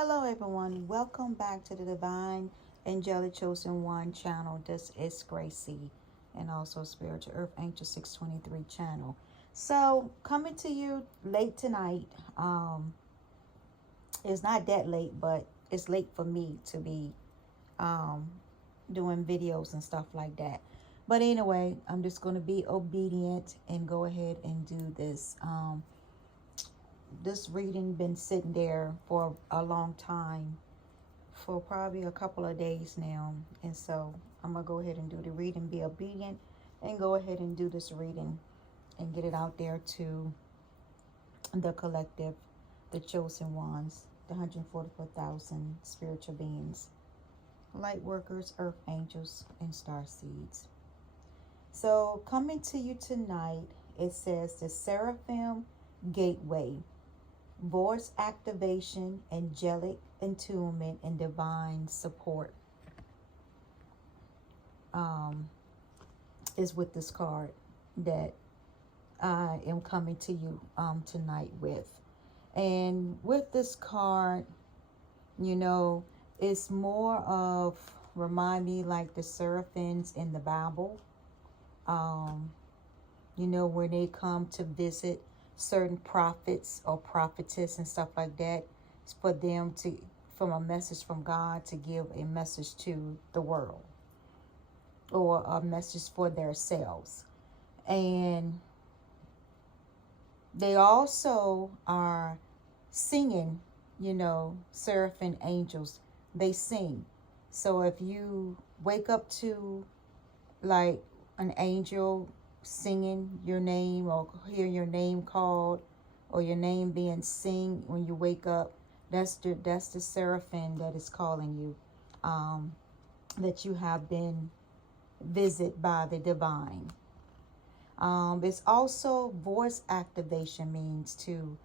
Hello everyone, welcome back to the Divine Angelic Chosen One channel. This is Gracie and also Spiritual Earth Angel 623 channel. So coming to you late tonight. It's not that late, but it's late for me to be um, doing videos and stuff like that. But anyway, I'm just going to be obedient and go ahead and do this. This reading been sitting there for a long time, for probably a couple of days now, and so I'm gonna go ahead and do the reading, be obedient, and go ahead and do this reading and get it out there to the collective, the chosen ones, the 144,000 spiritual beings, light workers, earth angels, and star seeds. So coming to you tonight, it says the Seraphim Gateway, voice activation, angelic attunement, and divine support is with this card that I am coming to you tonight with. And with this card, you know, it's more of, remind me like the seraphims in the Bible. You know, when they come to visit certain prophets or prophetess and stuff like that, it's for them to, from a message from God, to give a message to the world or a message for themselves. And they also are singing, you know, seraphim angels, they sing. So if you wake up to like an angel singing your name, or hear your name called, or your name being sing when you wake up, that's the seraphim that is calling you, that you have been visited by the divine. It's also voice activation, means to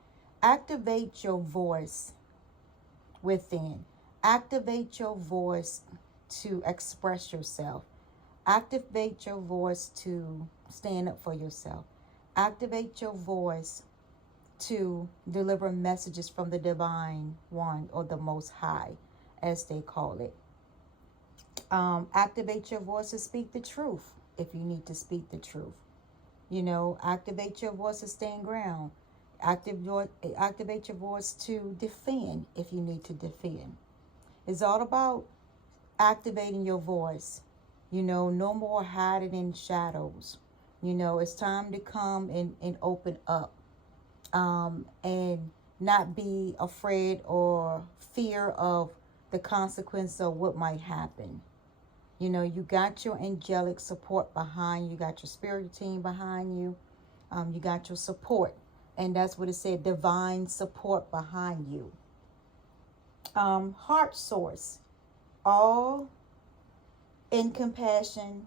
activate your voice within, activate your voice to express yourself, activate your voice to stand up for yourself, activate your voice to deliver messages from the divine one, or the most high, as they call it. Activate your voice to speak the truth if you need to speak the truth. You know, activate your voice to stand ground. Activate your voice to defend if you need to defend. It's all about activating your voice. You know, no more hiding in shadows. You know, it's time to come and open up, and not be afraid or fear of the consequence of what might happen. You know, you got your angelic support behind you. You got your spiritual team behind you. You got your support. And that's what it said, divine support behind you. Heart source, all in compassion,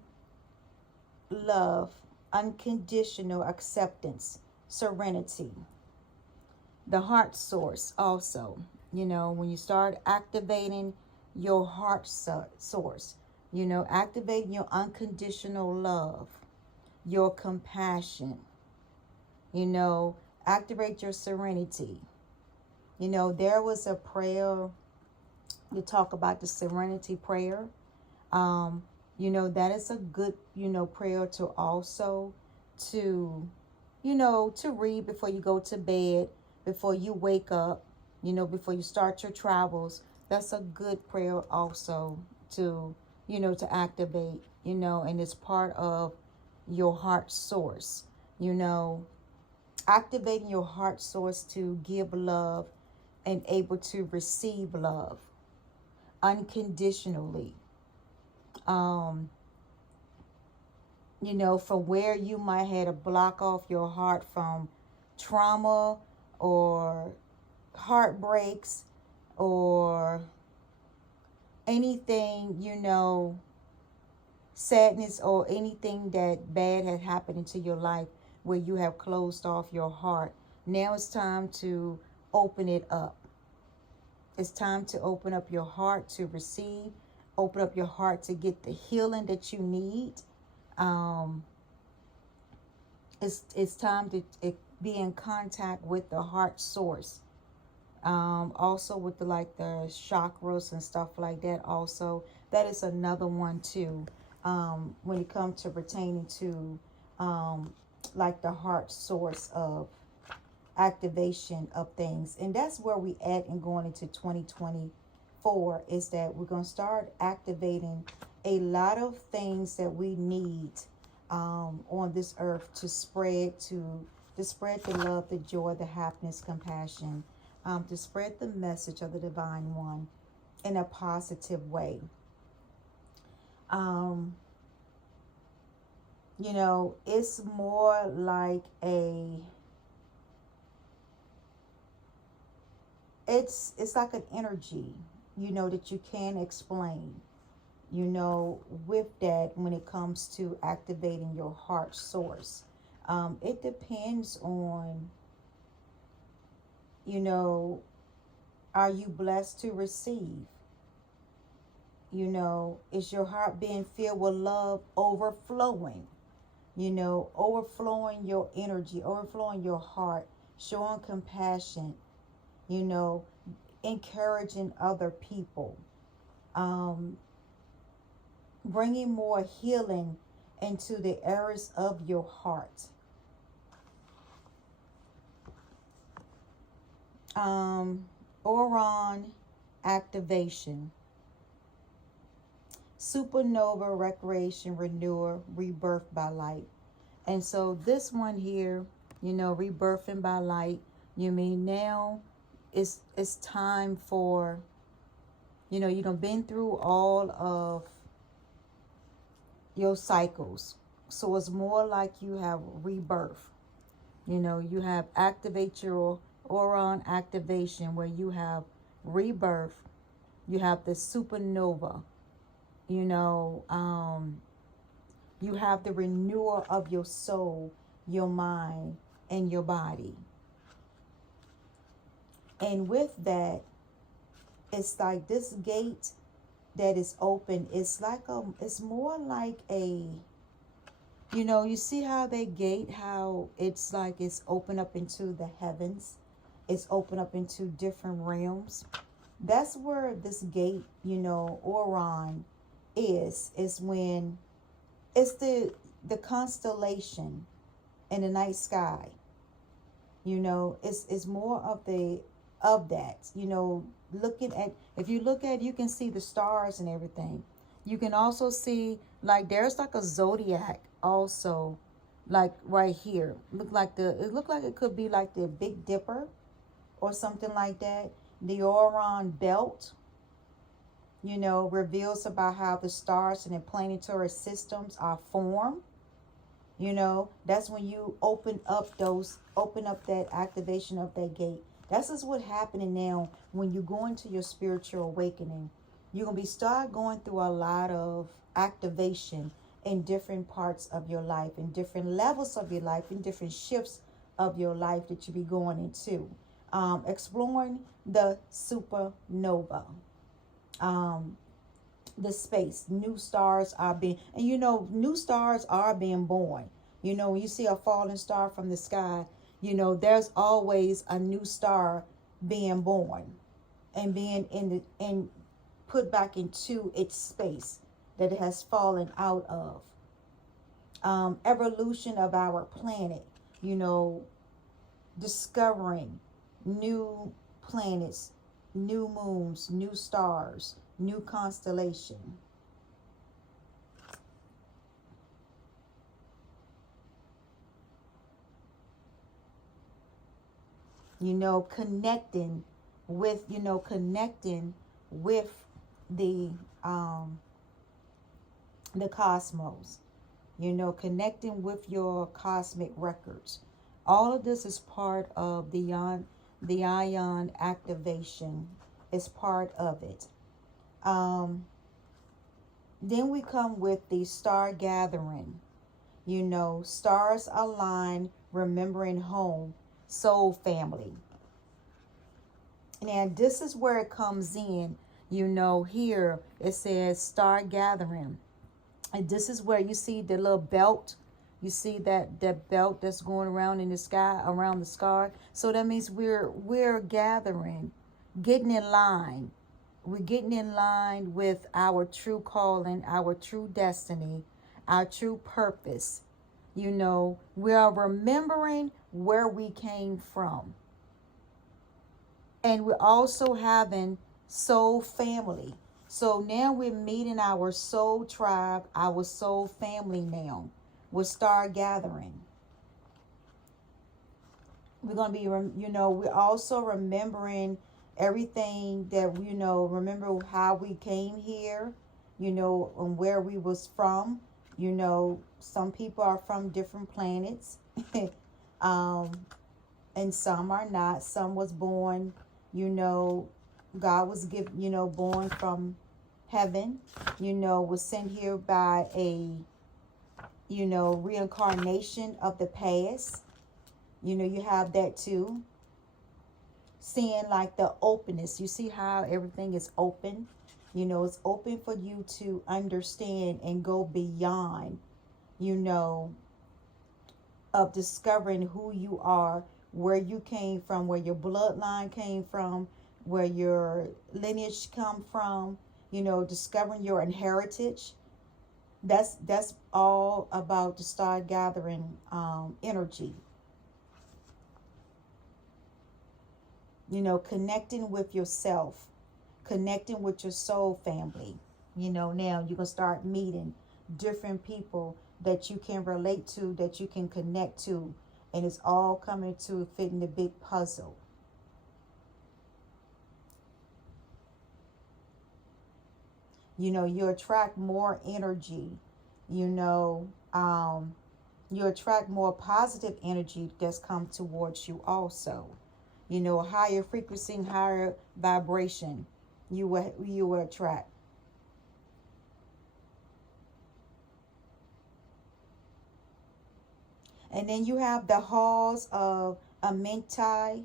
love, unconditional acceptance, serenity. The heart source also, you know, when you start activating your heart source, you know, activating your unconditional love, your compassion, you know, activate your serenity. You know, there was a prayer, you talk about the serenity prayer. You know, that is a good, you know, prayer to also to, you know, to read before you go to bed, before you wake up, you know, before you start your travels. That's a good prayer also to, you know, to activate, you know, and it's part of your heart source, you know, activating your heart source to give love and able to receive love unconditionally. You know, from where you might have to block off your heart from trauma or heartbreaks or anything, you know, sadness or anything that bad had happened into your life where you have closed off your heart. Now it's time to open it up. It's time to open up your heart to receive, open up your heart to get the healing that you need. It's time to be in contact with the heart source. Also with the like the chakras and stuff like that. Also, that is another one too. When it comes to pertaining to like the heart source of activation of things, and that's where we at and going into 2024 is that we're going to start activating a lot of things that we need on this earth to spread the love, the joy, the happiness, compassion, to spread the message of the divine one in a positive way. You know, it's more like it's like an energy, you know, that you can't explain, you know, with that when it comes to activating your heart source. It depends on, you know, are you blessed to receive? You know, is your heart being filled with love overflowing? You know, overflowing your energy, overflowing your heart, showing compassion, you know, encouraging other people, bringing more healing into the areas of your heart. Oron activation, supernova, recreation, renewal, rebirth by light. And so this one here, you know, rebirthing by light, you mean now it's time for, you know, you've been through all of your cycles. So it's more like you have rebirth. You know, you have activate your Oron activation where you have rebirth. You have the supernova. You know, you have the renewal of your soul, your mind, and your body. And with that, it's like this gate that is open. It's like it's more like a, you know, you see how they gate, how it's like it's open up into the heavens. It's open up into different realms. That's where this gate, you know, Oron is when it's the constellation in the night sky. You know, it's more of that, you know, looking at, if you look at, you can see the stars and everything. You can also see like there's like a zodiac also, like right here. It looked like it could be like the Big Dipper or something like that. The Orion belt, you know, reveals about how the stars and the planetary systems are formed. You know, that's when you open up that activation of that gate. That's just what's happening now when you go into your spiritual awakening. You're going to start going through a lot of activation in different parts of your life, in different levels of your life, in different shifts of your life that you be going into. Exploring the supernova. The space, new stars are being, and you know, new stars are being born. You know, when you see a falling star from the sky, you know, there's always a new star being born and being and put back into its space that it has fallen out of. Evolution of our planet, you know, discovering new planets, new moons, new stars, new constellation. You know, connecting with the cosmos. You know, connecting with your cosmic records. All of this is part of the ion activation. Is part of it. Then we come with the star gathering. You know, stars align, remembering home, soul family. Now, this is where it comes in. You know, here it says star gathering. And this is where you see the little belt, You see that belt that's going around in the sky, around the scar. So that means we're gathering, getting in line. We're getting in line with our true calling, our true destiny, our true purpose. You know, we are remembering where we came from. And we're also having soul family. So now we're meeting our soul tribe, our soul family now. We'll start gathering. We're going to be, we're also remembering everything that, remember how we came here, and where we was from. Some people are from different planets. And some are not. Some was born, God was born from heaven, was sent here by a, reincarnation of the past. You have that too. Seeing like the openness. You see how everything is open? It's open for you to understand and go beyond, of discovering who you are, where you came from, where your bloodline came from, where your lineage come from, discovering your heritage. That's all about to start gathering energy. Connecting with yourself, connecting with your soul family. Now you're going to start meeting different people that you can relate to, that you can connect to. And it's all coming to fit in the big puzzle. You attract more energy. You attract more positive energy that's come towards you also. Higher frequency, higher vibration you will attract. And then you have the halls of a mentee,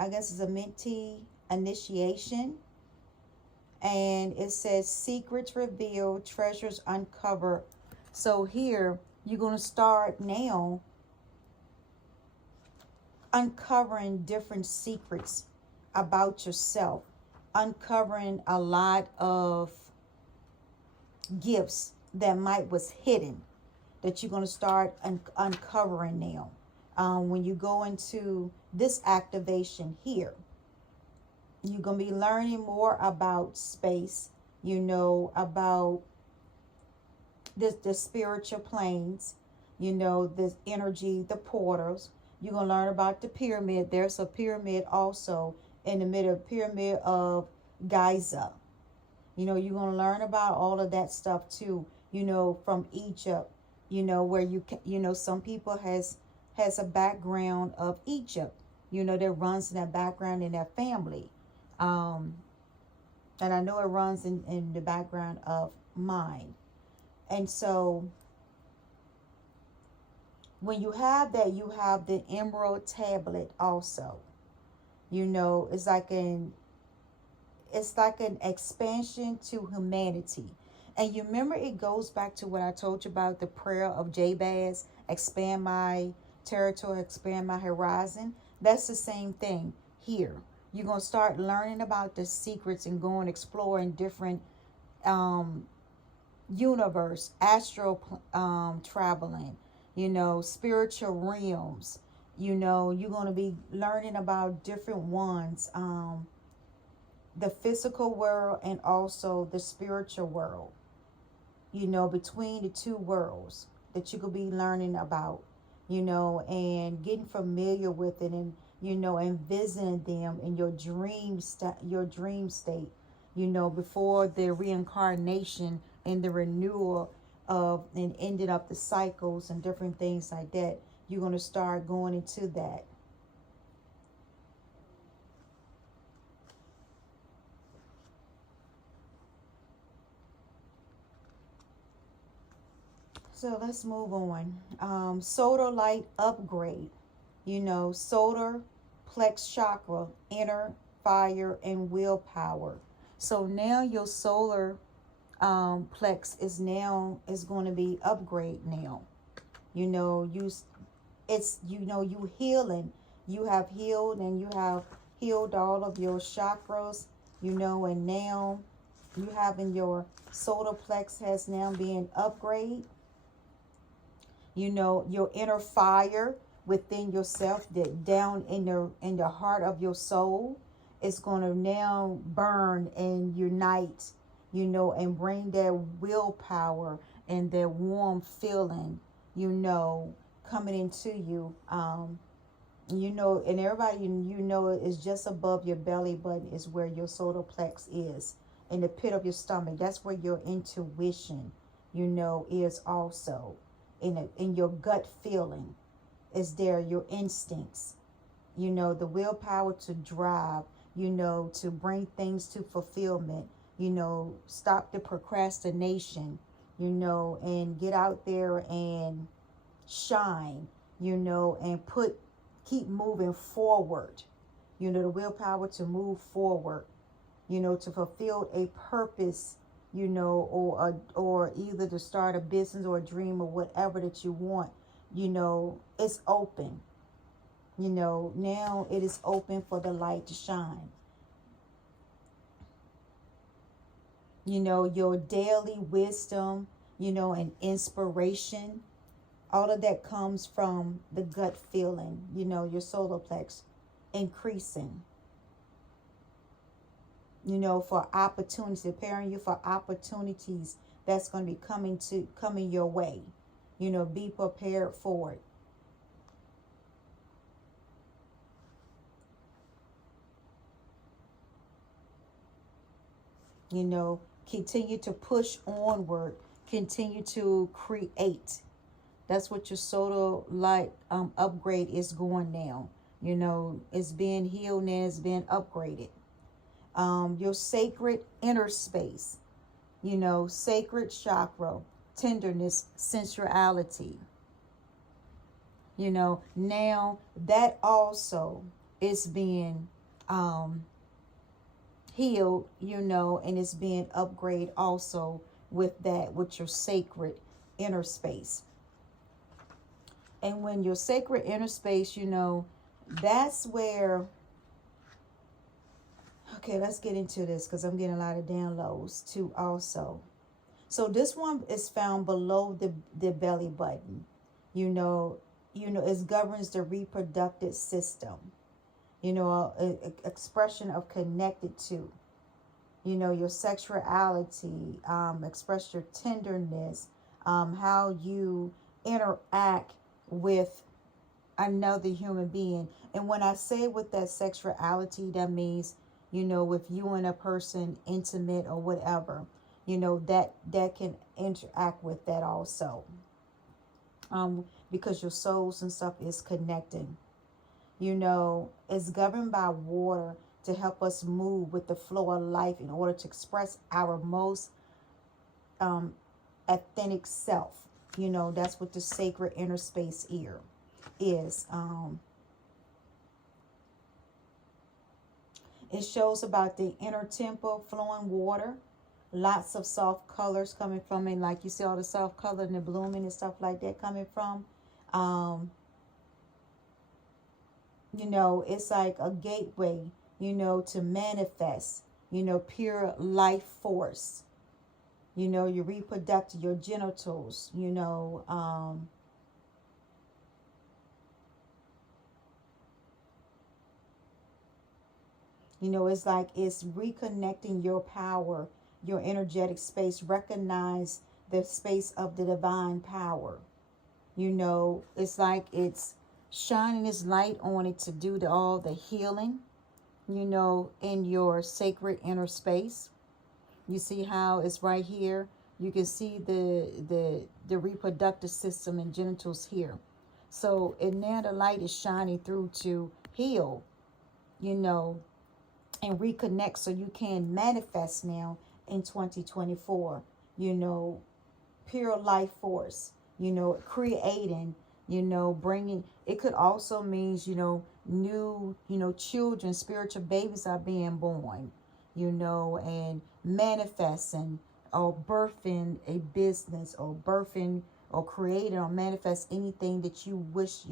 I guess it's a mentee initiation. And it says secrets revealed, treasures uncovered. So here you're going to start now uncovering different secrets about yourself, uncovering a lot of gifts that was hidden, that you're going to start uncovering now. When you go into this activation here, you're going to be learning more about space, about the spiritual planes, the energy, the portals. You're going to learn about the pyramid. There's a pyramid also in the middle, pyramid of Giza. You're going to learn about all of that stuff too, from Egypt, where some people has a background of Egypt, that runs in that background in their family. And I know it runs in the background of mine. And so when you have that, you have the emerald tablet also. It's like an expansion to humanity. And you remember, it goes back to what I told you about the prayer of Jabez, expand my territory, expand my horizon. That's the same thing here. You're going to start learning about the secrets and going exploring different universe, astral traveling, spiritual realms. You're going to be learning about different ones, the physical world and also the spiritual world, between the two worlds that you could be learning about, and getting familiar with it, and and visiting them in your dream state, before the reincarnation and the renewal of and ending up the cycles and different things like that. You're going to start going into that. So let's move on. Solar light upgrade. Solar plex chakra, inner fire and willpower. So now your solar plex is going to be upgrade now. You know, you healing. You have healed, and you have healed all of your chakras, you know, and now you having your solar plex has now been upgraded. You know, your inner fire within yourself, that down in the heart of your soul, is going to now burn and unite, you know, and bring that willpower and that warm feeling, you know, coming into you. You know, and everybody, you know, is just above your belly button is where your solar plex is, in the pit of your stomach. That's where your intuition, you know, is also. In your gut feeling is there, your instincts, you know, the willpower to drive, you know, to bring things to fulfillment, you know, stop the procrastination, you know, and get out there and shine, you know, and keep moving forward, you know, the willpower to move forward, you know, to fulfill a purpose, you know, or either to start a business or a dream or whatever that you want, you know, it's open. You know, now it is open for the light to shine. You know, your daily wisdom, you know, and inspiration, all of that comes from the gut feeling, you know, your solar plex increasing. You know, for opportunities, preparing you for opportunities that's going to be coming your way. You know, be prepared for it. You know, continue to push onward, continue to create. That's what your solar light upgrade is going now. You know, it's being healed and it's being upgraded. Your sacred inner space, you know, sacred chakra, tenderness, sensuality. You know, now that also is being healed, you know, and it's being upgraded also with that, with your sacred inner space. And when your sacred inner space, you know, that's where, okay, let's get into this because I'm getting a lot of downloads too also. So this one is found below the belly button. You know, it governs the reproductive system. You know, expression of connected to. You know, your sexuality, express your tenderness, how you interact with another human being. And when I say with that sexuality, that means, you know, with you and a person intimate or whatever, you know, that can interact with that also. Because your souls and stuff is connecting. You know, it's governed by water to help us move with the flow of life in order to express our most authentic self. You know, that's what the sacred inner space here is. It shows about the inner temple, flowing water, lots of soft colors coming from it. Like you see all the soft color and the blooming and stuff like that coming from. You know, it's like a gateway, you know, to manifest, you know, pure life force. You know, your reproductive, your genitals, you know, you know, it's like it's reconnecting your power, your energetic space. Recognize the space of the divine power. You know, it's like it's shining its light on it to do all the healing, you know, in your sacred inner space. You see how it's right here. You can see the reproductive system and genitals here. So, and now the light is shining through to heal, you know, and reconnect so you can manifest now in 2024, you know, pure life force, you know, creating, you know, bringing, it could also means, you know, new, you know, children, spiritual babies are being born, you know, and manifesting or birthing a business or birthing or creating or manifest anything that you wish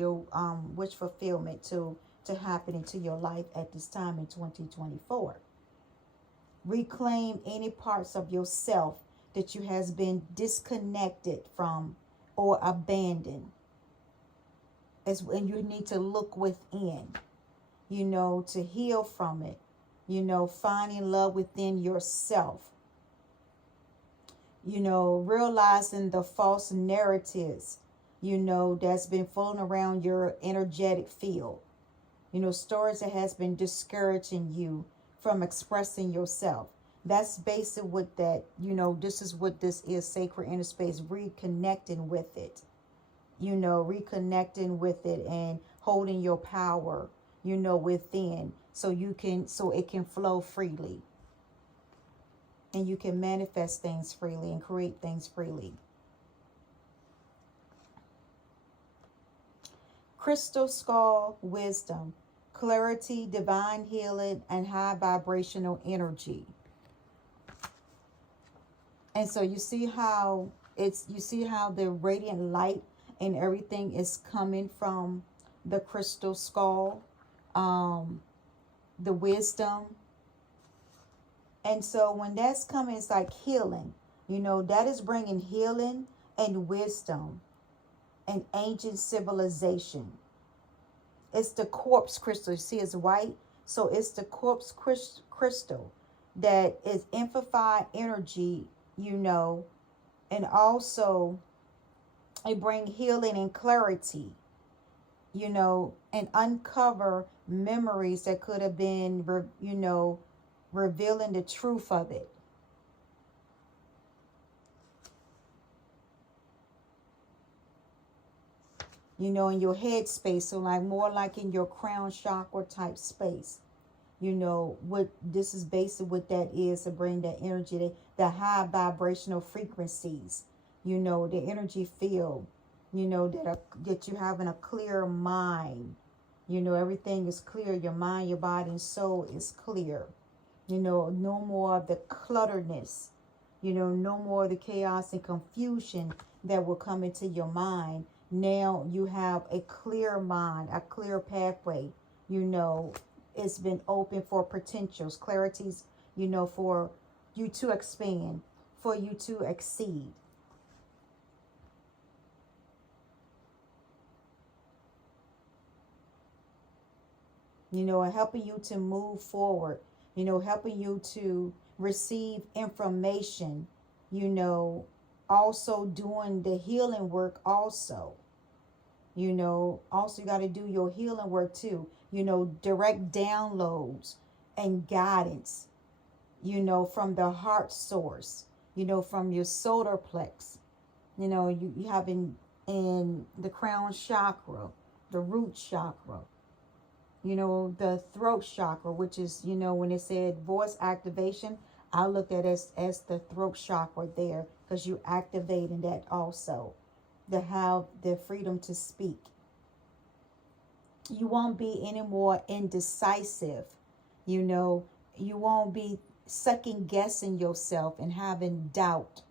fulfillment to happen into your life at this time in 2024. Reclaim any parts of yourself that you has been disconnected from or abandoned. And you need to look within, to heal from it, finding love within yourself, realizing the false narratives, that's been floating around your energetic field, stories that has been discouraging you from expressing yourself. That's basically what that, this is what this is, sacred inner space, reconnecting with it, reconnecting with it and holding your power, within, so it can flow freely and you can manifest things freely and create things freely. Crystal skull wisdom, clarity, divine healing, and high vibrational energy. And so you see how the radiant light and everything is coming from the crystal skull, the wisdom. And so when that's coming, it's like healing, that is bringing healing and wisdom and ancient civilization. It's the quartz crystal. You see, it's white. So it's the quartz crystal that is amplified energy, and also it bring healing and clarity, and uncover memories that could have been, revealing the truth of it. In your head space, so like more like in your crown chakra type space. What this is basically what that is, to bring that energy, the high vibrational frequencies, the energy field, that you having a clear mind, everything is clear, your mind, your body, and soul is clear, no more of the clutterness, no more of the chaos and confusion that will come into your mind. Now you have a clear mind, a clear pathway, it's been open for potentials, clarities, for you to expand, for you to exceed. And helping you to move forward, helping you to receive information, also doing the healing work also. Also you got to do your healing work too, direct downloads and guidance, from the heart source, from your solar plex, you have in the crown chakra, the root chakra, the throat chakra, which is, when it said voice activation, I looked at it as the throat chakra there, because you activating that also, to have the freedom to speak. You won't be any more indecisive, you won't be second guessing yourself and having doubt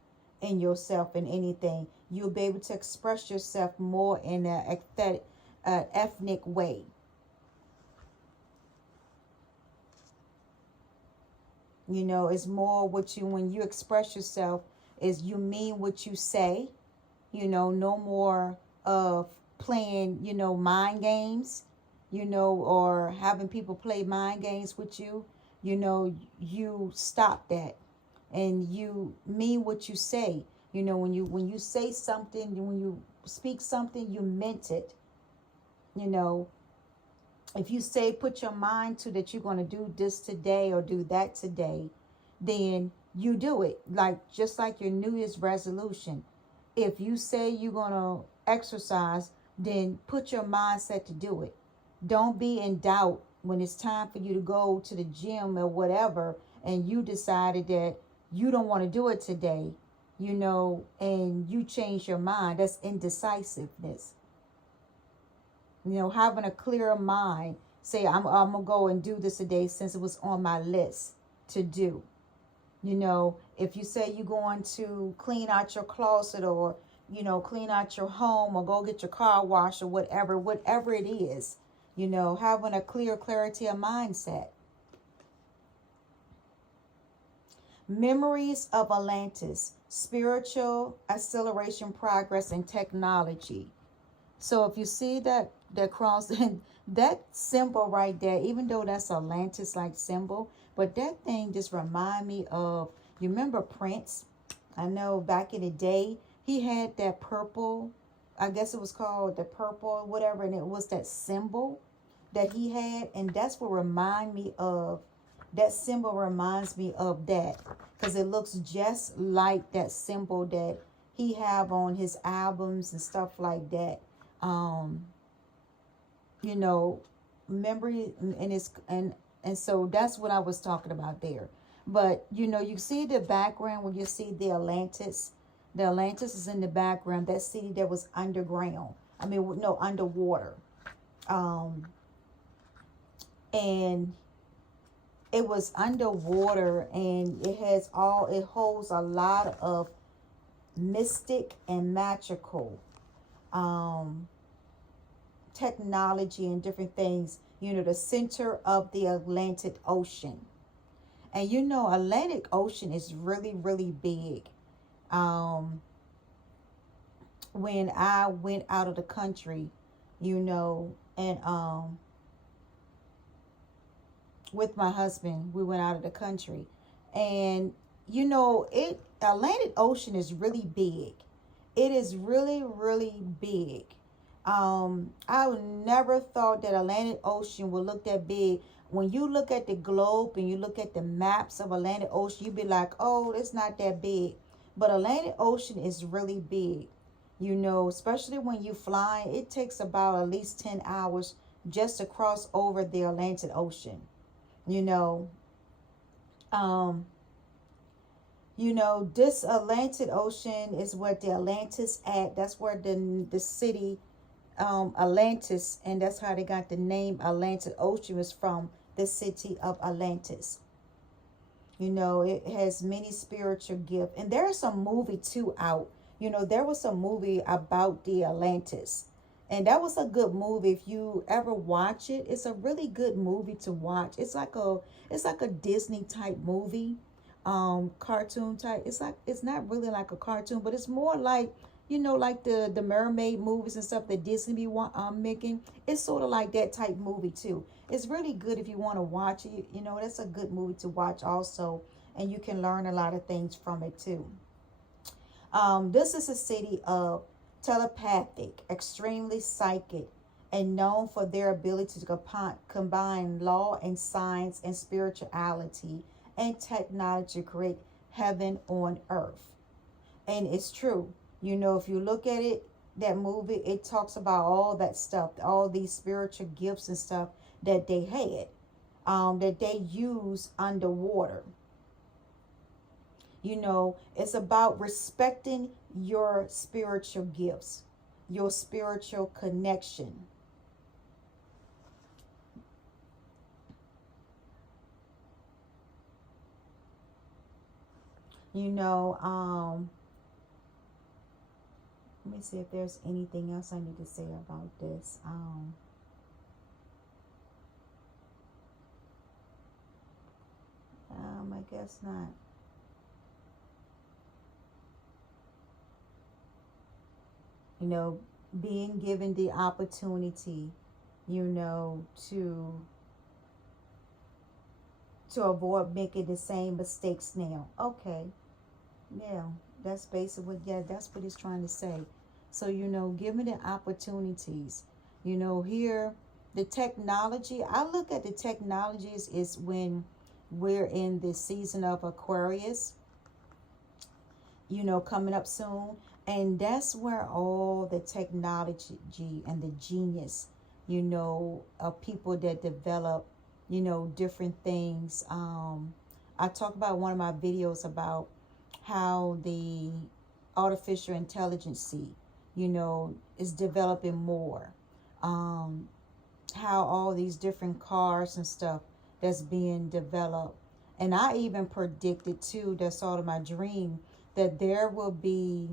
in yourself in anything. You'll be able to express yourself more in an ethnic way. It's more when you express yourself, is you mean what you say, no more of playing, mind games, or having people play mind games with you. You stop that and you mean what you say. When you say something, when you speak something, you meant it. If you say, put your mind to that you're going to do this today or do that today, then you do it. Just like your New Year's resolution. If you say you're going to exercise, then put your mindset to do it. Don't be in doubt when it's time for you to go to the gym or whatever, and you decided that you don't want to do it today, and you change your mind. That's indecisiveness. Having a clear mind, say, I'm going to go and do this today since it was on my list to do. If you say you're going to clean out your closet, or, you know, clean out your home or go get your car washed or whatever it is, you know, having a clarity of mindset. Memories of Atlantis, spiritual acceleration, progress, and technology. So if you see that cross, that symbol right there, even though that's Atlantis like symbol, but that thing just remind me of, you remember Prince? I know back in the day he had that purple, I guess it was called the purple whatever, and it was that symbol that he had, and that's what remind me of, that symbol reminds me of that, because it looks just like that symbol that he have on his albums and stuff like that. um you know, memory, and it's and so that's what I was talking about there. But you know, you see the background when you see the Atlantis is in the background, that city that was underground, I mean no, underwater. um and it was underwater, and it holds a lot of mystic and magical um technology and different things, you know, the center of the Atlantic Ocean. And you know, Atlantic Ocean is really, really big. Um, when I went out of the country, you know, and with my husband, we went out of the country. And you know, it Atlantic Ocean is really big. It is really, really big. I never thought that Atlantic Ocean would look that big. When you look at the globe and you look at the maps of Atlantic Ocean, you be like, oh, it's not that big. But Atlantic Ocean is really big. You know, especially when you fly, it takes about at least 10 hours just to cross over the Atlantic Ocean. You know, um, this Atlantic Ocean is where the Atlantis at. That's where the city Atlantis, and that's how they got the name Atlantic Ocean, was from the city of Atlantis. You know, it has many spiritual gifts, and there is some movie too out. You know, there was a movie about the Atlantis, and that was a good movie. If you ever watch it, it's a really good movie to watch. It's like a Disney type movie, cartoon type. It's not really like a cartoon, but it's more like, you know, like the mermaid movies and stuff that Disney be making. It's sort of like that type movie too. It's really good if you want to watch it. You know, that's a good movie to watch also, and you can learn a lot of things from it too. This is a city of telepathic, extremely psychic, and known for their ability to combine law and science and spirituality and technology to create heaven on earth. And it's true. You know, if you look at it, that movie, it talks about all that stuff, all these spiritual gifts and stuff that they had, that they use underwater. You know, it's about respecting your spiritual gifts, your spiritual connection. You know, let me see if there's anything else I need to say about this. I guess not. You know, being given the opportunity, you know, to avoid making the same mistakes now. Okay, yeah, that's basically what, yeah, that's what he's trying to say. So, you know, given the opportunities, you know, here, the technology, I look at the technologies is when we're in the season of Aquarius, you know, coming up soon. And that's where all the technology and the genius, you know, of people that develop, you know, different things. I talk about one of my videos about how the artificial intelligence, you know, is developing more. Um, how all these different cars and stuff that's being developed. And I even predicted too, that's sort of my dream, that there will be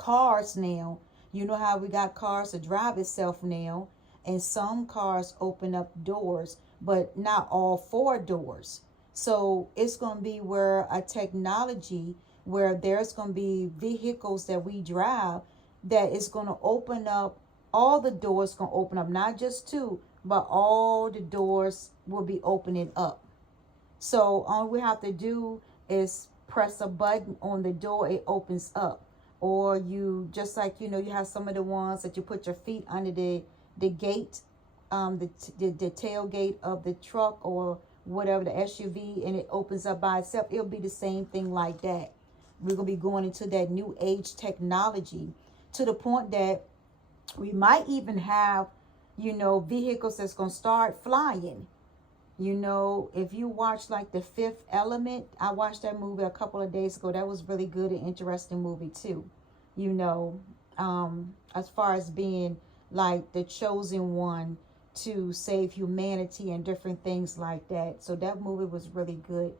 cars now. You know how we got cars to drive itself now, and some cars open up doors, but not all four doors. So it's going to be where a technology where there's going to be vehicles that we drive that is going to open up, all the doors going to open up, not just two, but all the doors will be opening up. So all we have to do is press a button on the door, it opens up. Or you, just like, you have some of the ones that you put your feet under the gate, the tailgate of the truck or whatever, the SUV, and it opens up by itself. It'll be the same thing like that. We're going to be going into that new age technology to the point that we might even have, vehicles that's going to start flying. If you watch like The Fifth Element, I watched that movie a couple of days ago. That was really good and interesting movie too. As far as being like the chosen one to save humanity and different things like that. So that movie was really good.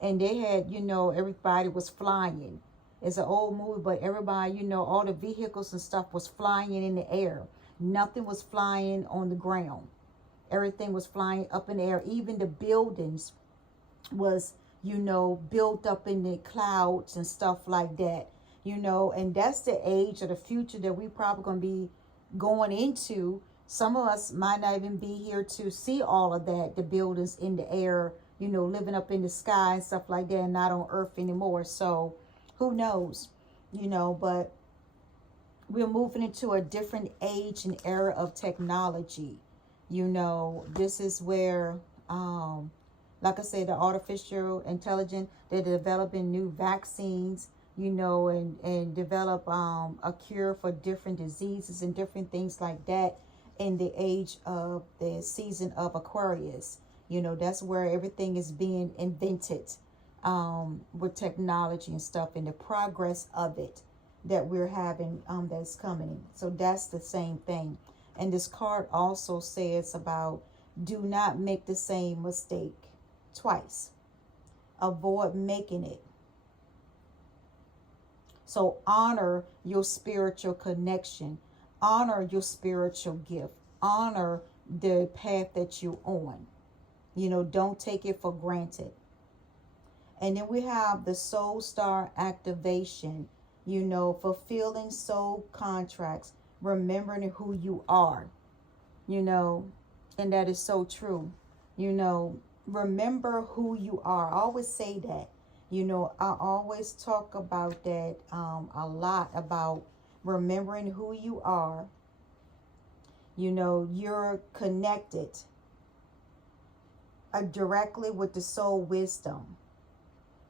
And they had, everybody was flying. It's an old movie, but everybody, all the vehicles and stuff was flying in the air. Nothing was flying on the ground. Everything was flying up in the air. Even the buildings was, built up in the clouds and stuff like that. And that's the age of the future that we probably going to be going into. Some of us might not even be here to see all of that, the buildings in the air, living up in the sky and stuff like that, and not on earth anymore. So who knows, but we're moving into a different age and era of technology. This is where, like I said, the artificial intelligence, they're developing new vaccines, and develop a cure for different diseases and different things like that in the age of the season of Aquarius. That's where everything is being invented with technology and stuff, and the progress of it that we're having that's coming. So that's the same thing. And this card also says about do not make the same mistake twice. Avoid making it. So honor your spiritual connection. Honor your spiritual gift. Honor the path that you're on. Don't take it for granted. And then we have the soul star activation, fulfilling soul contracts, remembering who you are, and that is so true. Remember who you are. I always say that. I always talk about that a lot, about remembering who you are. You're connected directly with the soul wisdom.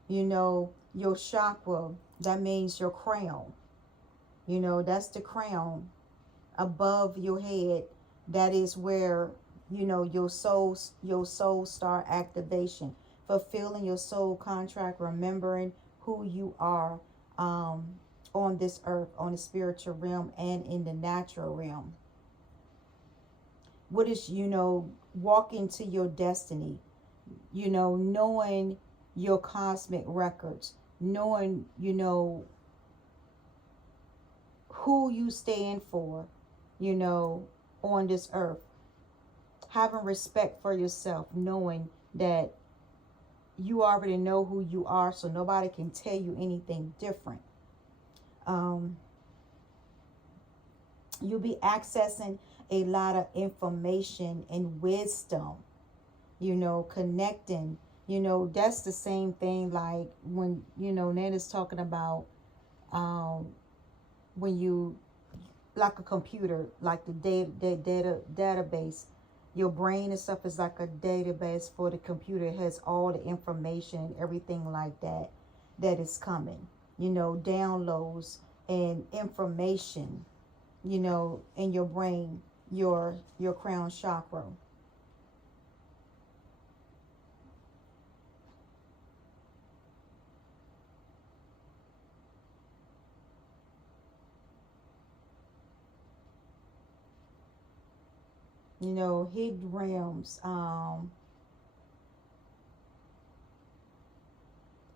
Your chakra, that means your crown. That's the crown above your head. That is where, your soul star activation, fulfilling your soul contract, remembering who you are on this earth, on the spiritual realm and in the natural realm. What is, walking to your destiny, knowing your cosmic records, knowing, who you stand for, on this earth. Having respect for yourself, knowing that you already know who you are, so nobody can tell you anything different. You'll be accessing a lot of information and wisdom, connecting. That's the same thing like when, Nana's talking about when you, like a computer, like the database. Your brain and stuff is like a database for the computer. It has all the information and everything like that that is coming. Downloads and information, in your brain, your crown chakra. Hidden realms,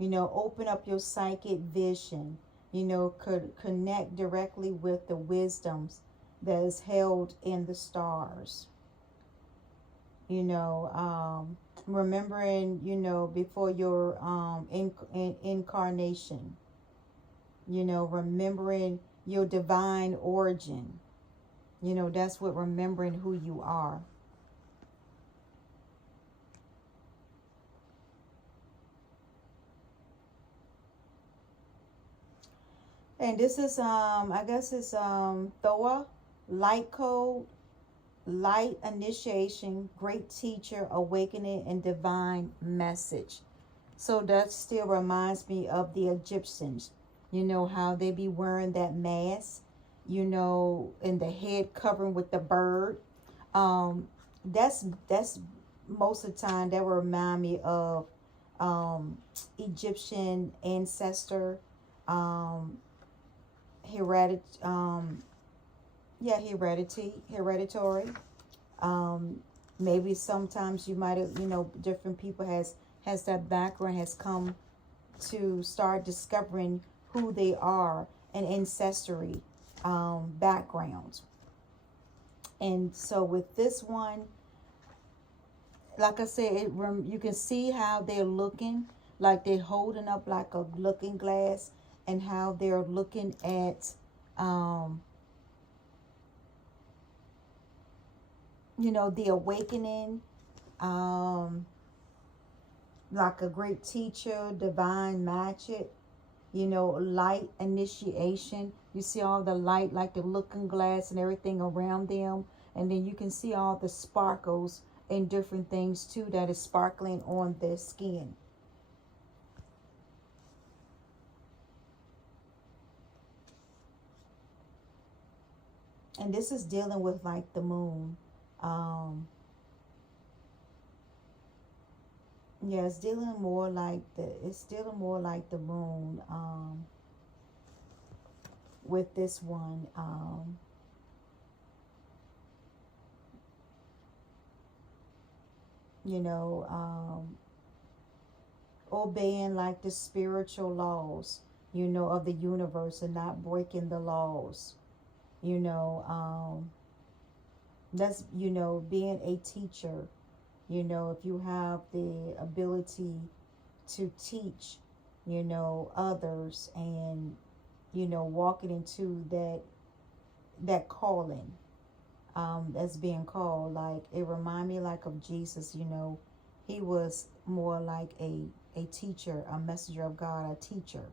open up your psychic vision, could connect directly with the wisdoms that is held in the stars. you know Remembering, before your incarnation, remembering your divine origin. That's what remembering who you are. And this is I guess it's Thoa, light code, light initiation, great teacher, awakening, and divine message. So that still reminds me of the Egyptians. How they be wearing that mask, and the head covering with the bird. Um, that's most of the time that will remind me of Egyptian ancestor, um, heredit, yeah, hereditary. Um, Maybe sometimes you might have, different people has that background, has come to start discovering who they are and ancestry backgrounds. And so with this one, like I said, you can see how they're looking, like they're holding up like a looking glass, and how they're looking at, um, the awakening, um, like a great teacher, divine magic, light initiation. You see all the light, like the looking glass and everything around them. And then you can see all the sparkles and different things too that is sparkling on their skin. And this is dealing with like the moon. Um, yeah, it's dealing more like the moon with this one. You know, obeying like the spiritual laws, of the universe, and not breaking the laws. You know, that's, being a teacher. If you have the ability to teach, others, and, walking into that calling, that's being called. Like, it remind me like of Jesus. He was more like a teacher, a messenger of God, a teacher.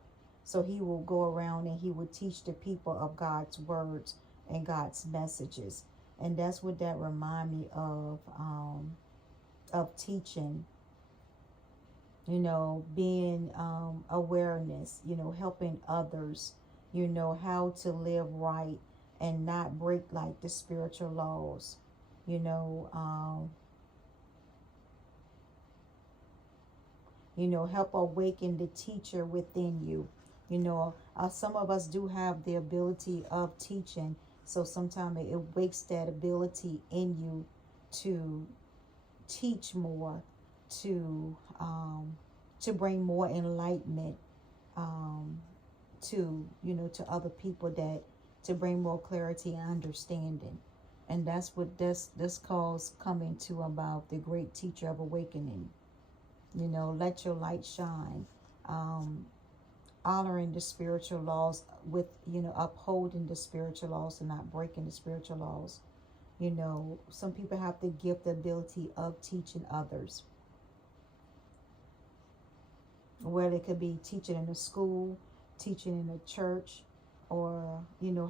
So he will go around and he would teach the people of God's words and God's messages. And that's what that remind me of teaching, being awareness, helping others, how to live right and not break like the spiritual laws, you know, um, help awaken the teacher within you. Some of us do have the ability of teaching, so sometimes it wakes that ability in you to teach more, to bring more enlightenment, um, to other people, that to bring more clarity and understanding. And that's what this calls coming to about the great teacher of awakening. Let your light shine. Um, Honoring the spiritual laws with, upholding the spiritual laws and not breaking the spiritual laws. Some people have the gift, the ability of teaching others, where they could be teaching in a school, teaching in a church, or,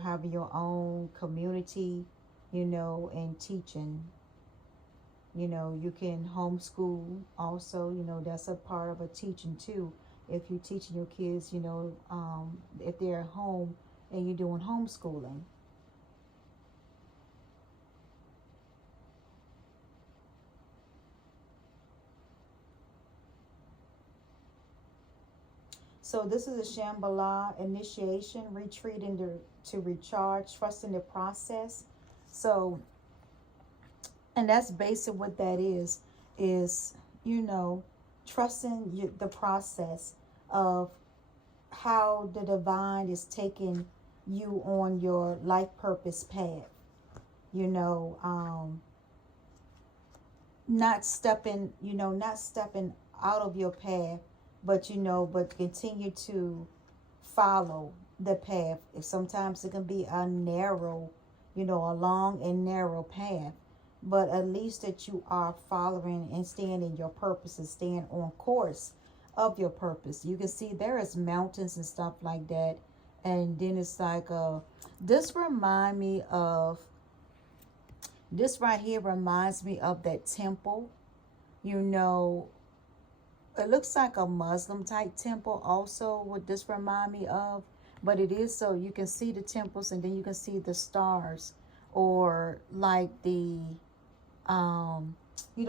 having your own community, and teaching. You can homeschool also, that's a part of a teaching too. If you're teaching your kids, if they're at home and you're doing homeschooling. So this is a Shambhala initiation, retreating to recharge, trusting the process. So, and that's basically what that is, trusting the process of how the divine is taking you on your life purpose path. You know, not stepping, not stepping out of your path, but but continue to follow the path. Sometimes it can be a narrow, a long and narrow path, but at least that you are following and staying in your purpose and staying on course of your purpose. You can see there is mountains and stuff like that, and then it's like this remind me of this right here reminds me of that temple. You know, it looks like a Muslim type temple also, what this remind me of. But it is, so you can see the temples and then you can see the stars, or like the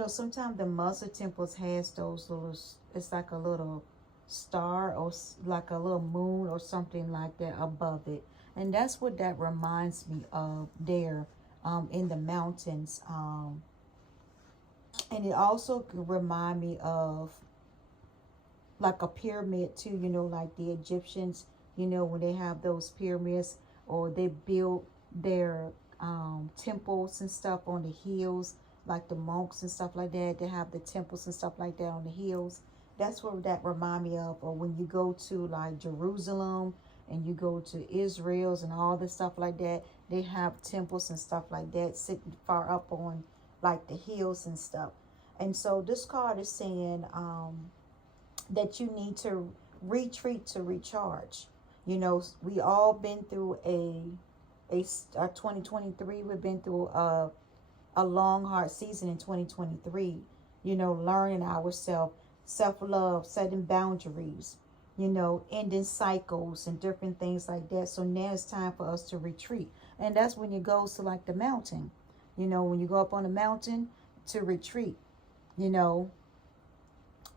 sometimes the Muslim temples has those little, it's like a little star or like a little moon or something like that above it. And that's what that reminds me of there, in the mountains. And it also could remind me of like a pyramid too, like the Egyptians, when they have those pyramids, or they build their temples and stuff on the hills, like the monks and stuff like that. They have the temples and stuff like that on the hills. That's what that remind me of. Or when you go to like Jerusalem and you go to Israel's and all this stuff like that, they have temples and stuff like that sitting far up on like the hills and stuff. And so this card is saying that you need to retreat to recharge. We all been through a 2023. We've been through a long, hard season in 2023. Learning ourselves, self-love, setting boundaries, ending cycles and different things like that. So now it's time for us to retreat. And that's when you go to like the mountain. When you go up on the mountain to retreat,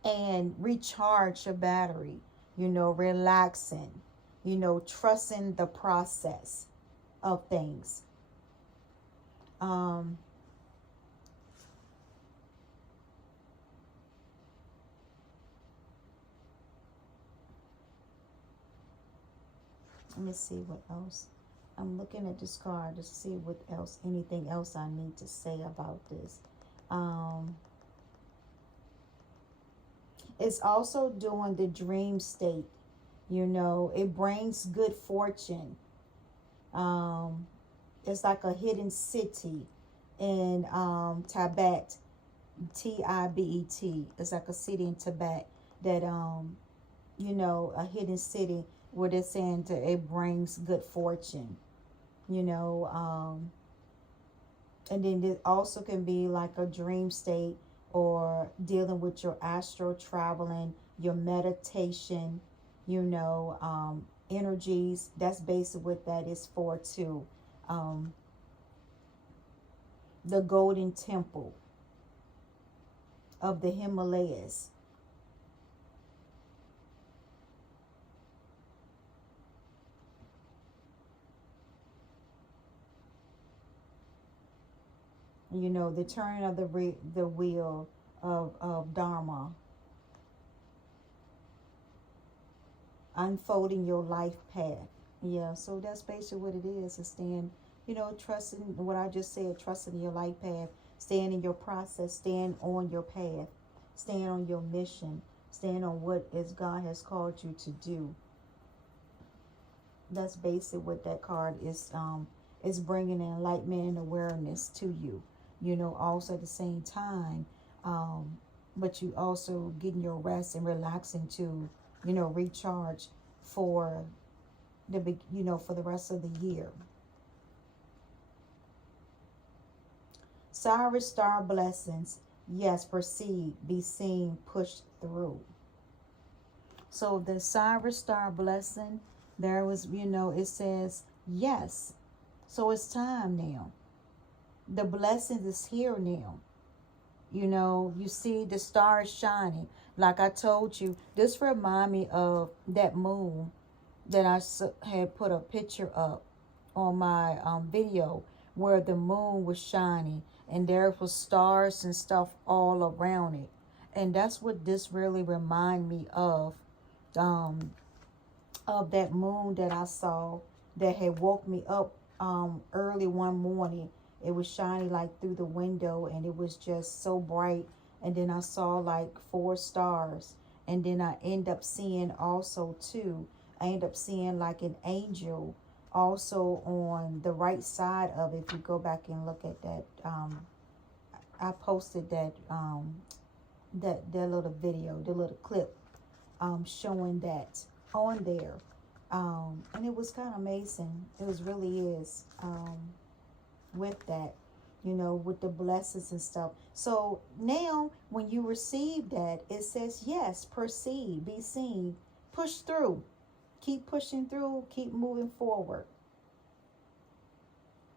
and recharge your battery, relaxing, trusting the process of things. Let me see what else. I'm looking at this card to see what else, anything else I need to say about this. It's also doing the dream state. It brings good fortune. It's like a hidden city in Tibet, Tibet. It's like a city in Tibet that a hidden city where they're saying it brings good fortune. And then it also can be like a dream state, or dealing with your astral traveling, your meditation, energies. That's basically what that is for too. The Golden Temple of the Himalayas. The turn of the wheel of Dharma. Unfolding your life path. Yeah, so that's basically what it is. It's staying, trusting what I just said, trusting your life path, staying in your process, staying on your path, staying on your mission, staying on what is God has called you to do. That's basically what that card is bringing enlightenment and awareness to you. Also at the same time, but you also getting your rest and relaxing to, recharge for for the rest of the year. Sarai star blessings. Yes, proceed, be seen, push through. So the Sarai star blessing, there was, it says yes. So it's time now. The blessing is here now. You see the stars shining. Like I told you, this remind me of that moon that I had put a picture up on my video, where the moon was shining and there was stars and stuff all around it. And that's what this really remind me of. of that moon that I saw that had woke me up early one morning. It was shining like through the window, and it was just so bright. And then I saw like 4 stars. And then I end up seeing also too, I end up seeing like an angel also on the right side of it. If you go back and look at that, I posted that little video, the little clip, showing that on there. And it was kind of amazing. It was really is, with that, with the blessings and stuff. So now when you receive that, it says, yes, proceed, be seen, push through, keep pushing through, keep moving forward.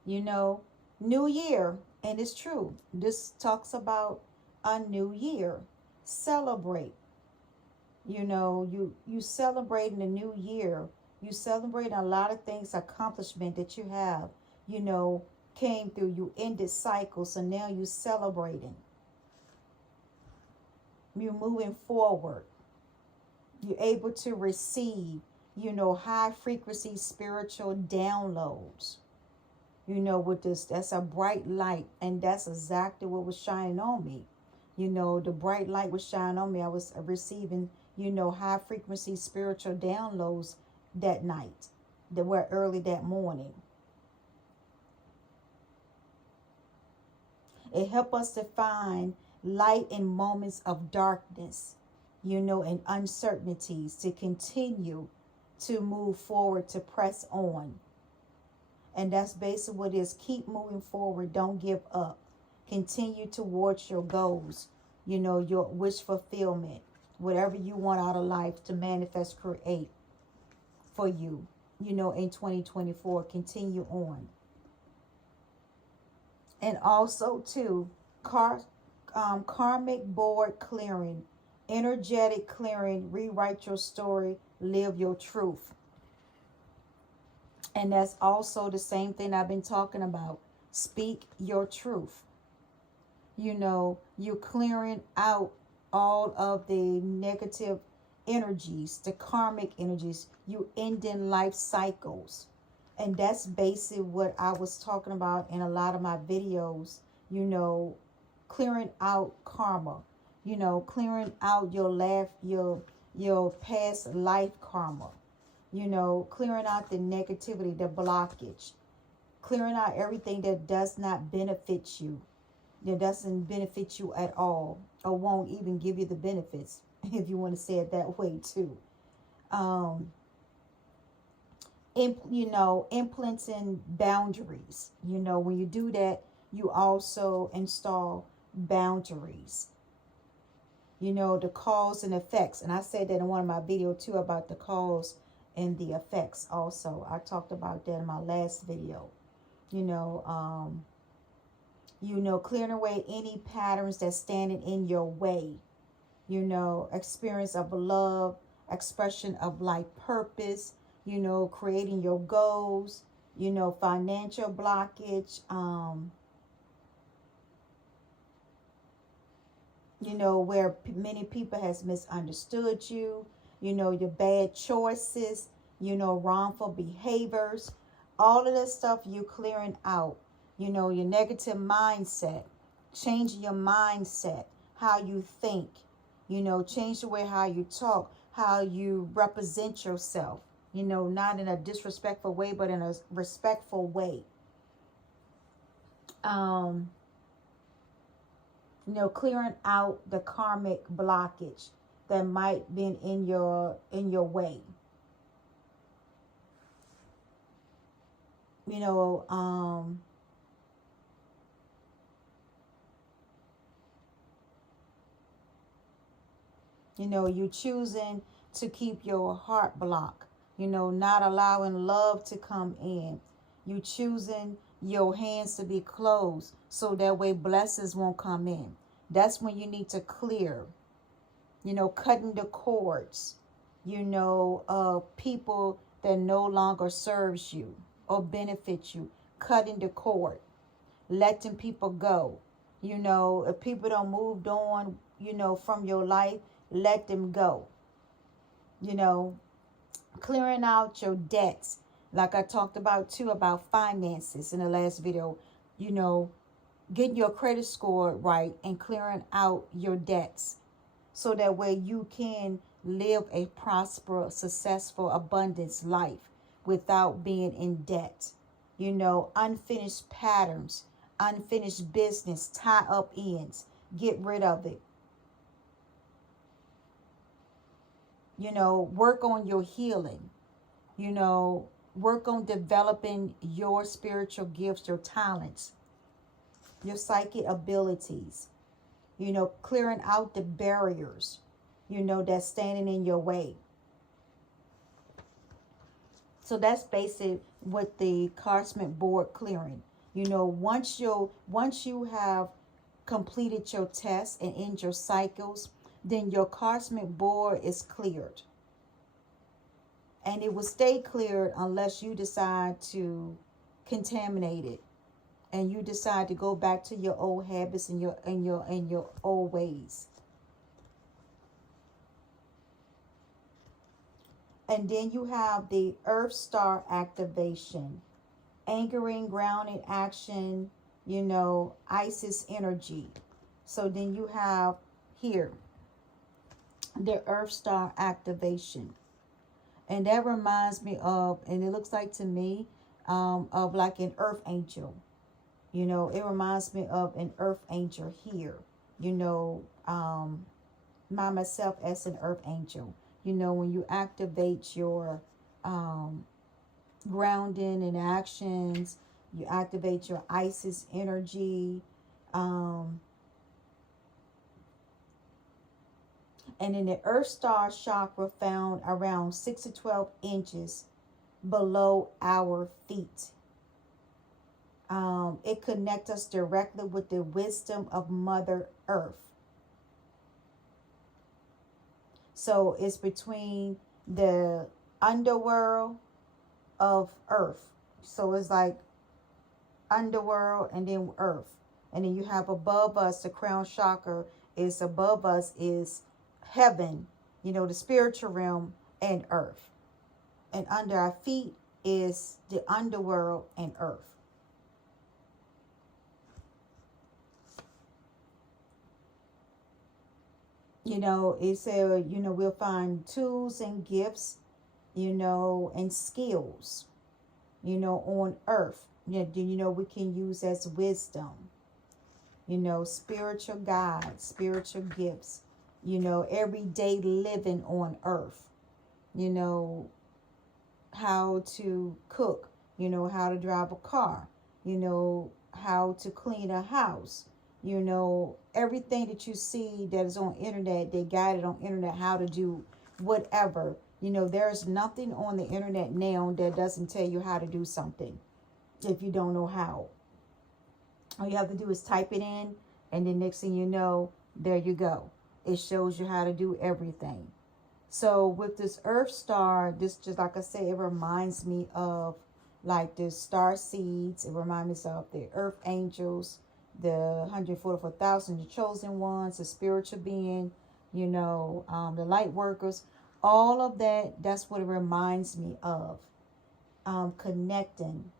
New year, and it's true. This talks about a new year. Celebrate. You celebrating the new year. You celebrate a lot of things, accomplishment that you have, came through. You ended cycles, so now you celebrating. You're moving forward. You're able to receive, high frequency spiritual downloads. With this, that's a bright light, and that's exactly what was shining on me. The bright light was shining on me. I was receiving, high frequency spiritual downloads that night, that were early that morning. It helped us to find light in moments of darkness, and uncertainties, to continue to move forward, to press on. And that's basically what it is. Keep moving forward. Don't give up. Continue towards your goals, your wish fulfillment, whatever you want out of life to manifest, create for you, in 2024. Continue on. And also, too, karmic board clearing, energetic clearing, rewrite your story, live your truth. And that's also the same thing I've been talking about. Speak your truth. You're clearing out all of the negative energies, the karmic energies. You ending life cycles. And that's basically what I was talking about in a lot of my videos, clearing out karma, clearing out your past life karma. Clearing out the negativity, the blockage, clearing out everything that does not benefit you, that doesn't benefit you at all, or won't even give you the benefits, if you want to say it that way too. Implementing boundaries. When you do that, you also install boundaries. The cause and effects. And I said that in one of my videos too, about the cause and the effects also. I talked about that in my last video. Clearing away any patterns that's standing in your way. Experience of love, expression of life purpose, creating your goals, financial blockage, where many people has misunderstood you, your bad choices, wrongful behaviors, all of that stuff you clearing out, your negative mindset, changing your mindset, how you think, change the way how you talk, how you represent yourself, not in a disrespectful way, but in a respectful way. Clearing out the karmic blockage that might be in your way. You choosing to keep your heart blocked, not allowing love to come in. You choosing your hands to be closed so that way blessings won't come in. That's when you need to clear, cutting the cords, people that no longer serves you or benefit you, cutting the cord, letting people go. If people don't move on, from your life, let them go. clearing out your debts. Like I talked about too, about finances in the last video, you know, getting your credit score right and clearing out your debts so that way you can live a prosperous, successful, abundance life without being in debt. You know, unfinished patterns, unfinished business, tie up ends, get rid of it. You know, work on your healing. You know, work on developing your spiritual gifts, your talents, your psychic abilities. You know, clearing out the barriers, you know, that's standing in your way. So that's basic with the cosmic board clearing. You know, once you have completed your test and end your cycles, then your cosmic board is cleared. And it will stay cleared unless you decide to contaminate it and you decide to go back to your old habits and your old ways. And then you have the Earth Star activation, anchoring, grounding action, you know, Isis energy. So then you have here the Earth Star activation. And that reminds me of, and it looks like to me, of like an earth angel. You know, it reminds me of an earth angel here. You know, myself as an earth angel. You know, when you activate your grounding and actions, you activate your Isis energy. And in the Earth Star chakra found around 6 to 12 inches below our feet. It connects us directly with the wisdom of Mother Earth. So it's between the underworld of Earth. So it's like underworld and then Earth. And then you have above us, the crown chakra is above us is heaven, you know, the spiritual realm and earth. And under our feet is the underworld and earth. You know, it said, you know, we'll find tools and gifts, you know, and skills, you know, on earth. You know, we can use as wisdom, you know, spiritual guides, spiritual gifts, you know, everyday living on earth, you know, how to cook, you know, how to drive a car, you know, how to clean a house, you know, everything that you see that is on internet, they guided on internet how to do whatever. You know, there's nothing on the internet now that doesn't tell you how to do something if you don't know how. All you have to do is type it in, and then next thing you know, there you go. It shows you how to do everything. So with this Earth Star, this just like I said, it reminds me of like the star seeds. It reminds me of the Earth Angels, the 144,000, the chosen ones, the spiritual being, you know, the light workers. All of that, that's what it reminds me of. Connecting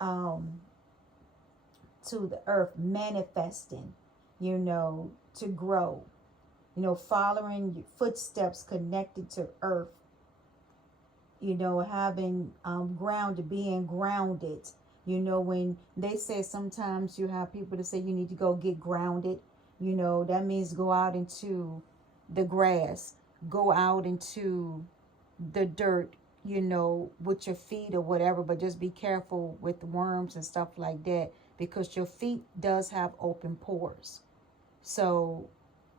to the earth, manifesting, you know, to grow. You know, following your footsteps connected to earth. You know, having grounded, being grounded. You know, when they say sometimes you have people that say you need to go get grounded. You know, that means go out into the grass. Go out into the dirt, you know, with your feet or whatever. But just be careful with worms and stuff like that. Because your feet does have open pores. So,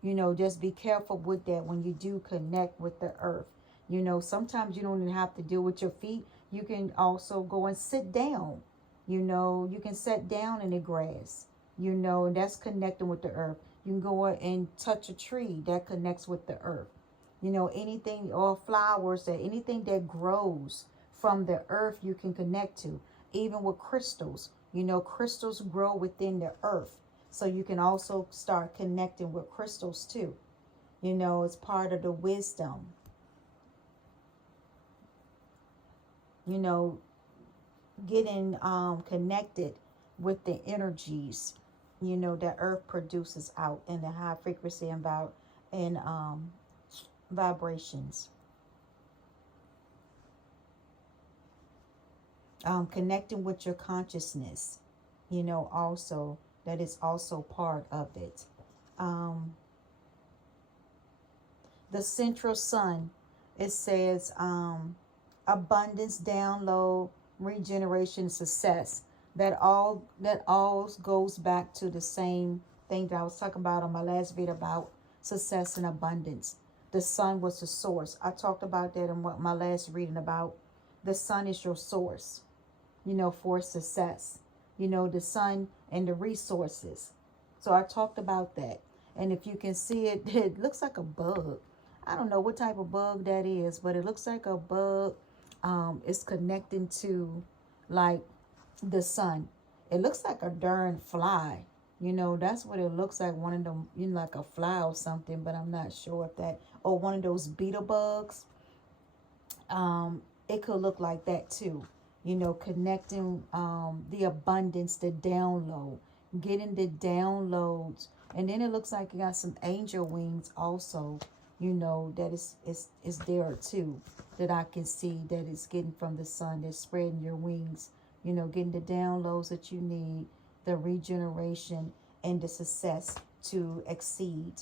you know, just be careful with that when you do connect with the earth. You know, sometimes you don't even have to deal with your feet. You can also go and sit down. You know, you can sit down in the grass. You know, and that's connecting with the earth. You can go and touch a tree that connects with the earth. You know, anything or flowers, that anything that grows from the earth you can connect to. Even with crystals. You know, crystals grow within the earth. So you can also start connecting with crystals too. You know, it's part of the wisdom. you know, getting connected with the energies, you know, that earth produces out in the high frequency and vibrations. Connecting with your consciousness, you know, also that is also part of it. um, the central sun, it says abundance, download, regeneration, success. That all goes back to the same thing that I was talking about on my last video about success and abundance. The sun was the source. I talked about that in what my last reading about. The sun is your source, you know, for success. You know, the sun and the resources. So I talked about that. And if you can see it, it looks like a bug. I don't know what type of bug that is, but it looks like a bug. It's connecting to like the sun. It looks like a darn fly. You know, that's what it looks like. One of them, you know, like a fly or something, but I'm not sure if that, or one of those beetle bugs. It could look like that too. You know, connecting the abundance, the download, getting the downloads. And then it looks like you got some angel wings also, you know, that is there too, that I can see that is getting from the sun, that's spreading your wings, you know, getting the downloads that you need, the regeneration and the success to exceed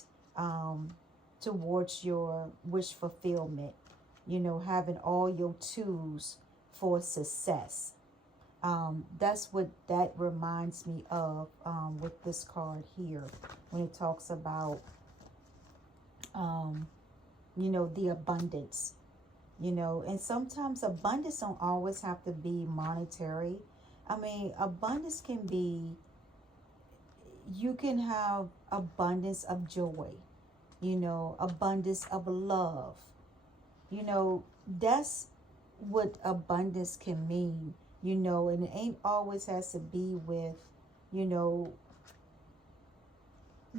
towards your wish fulfillment, you know, having all your tools for success. That's what that reminds me of with this card here when it talks about, you know, the abundance, you know, and sometimes abundance don't always have to be monetary. I mean, abundance can be, you can have abundance of joy, you know, abundance of love, you know, that's what abundance can mean, you know, and it ain't always has to be with, you know,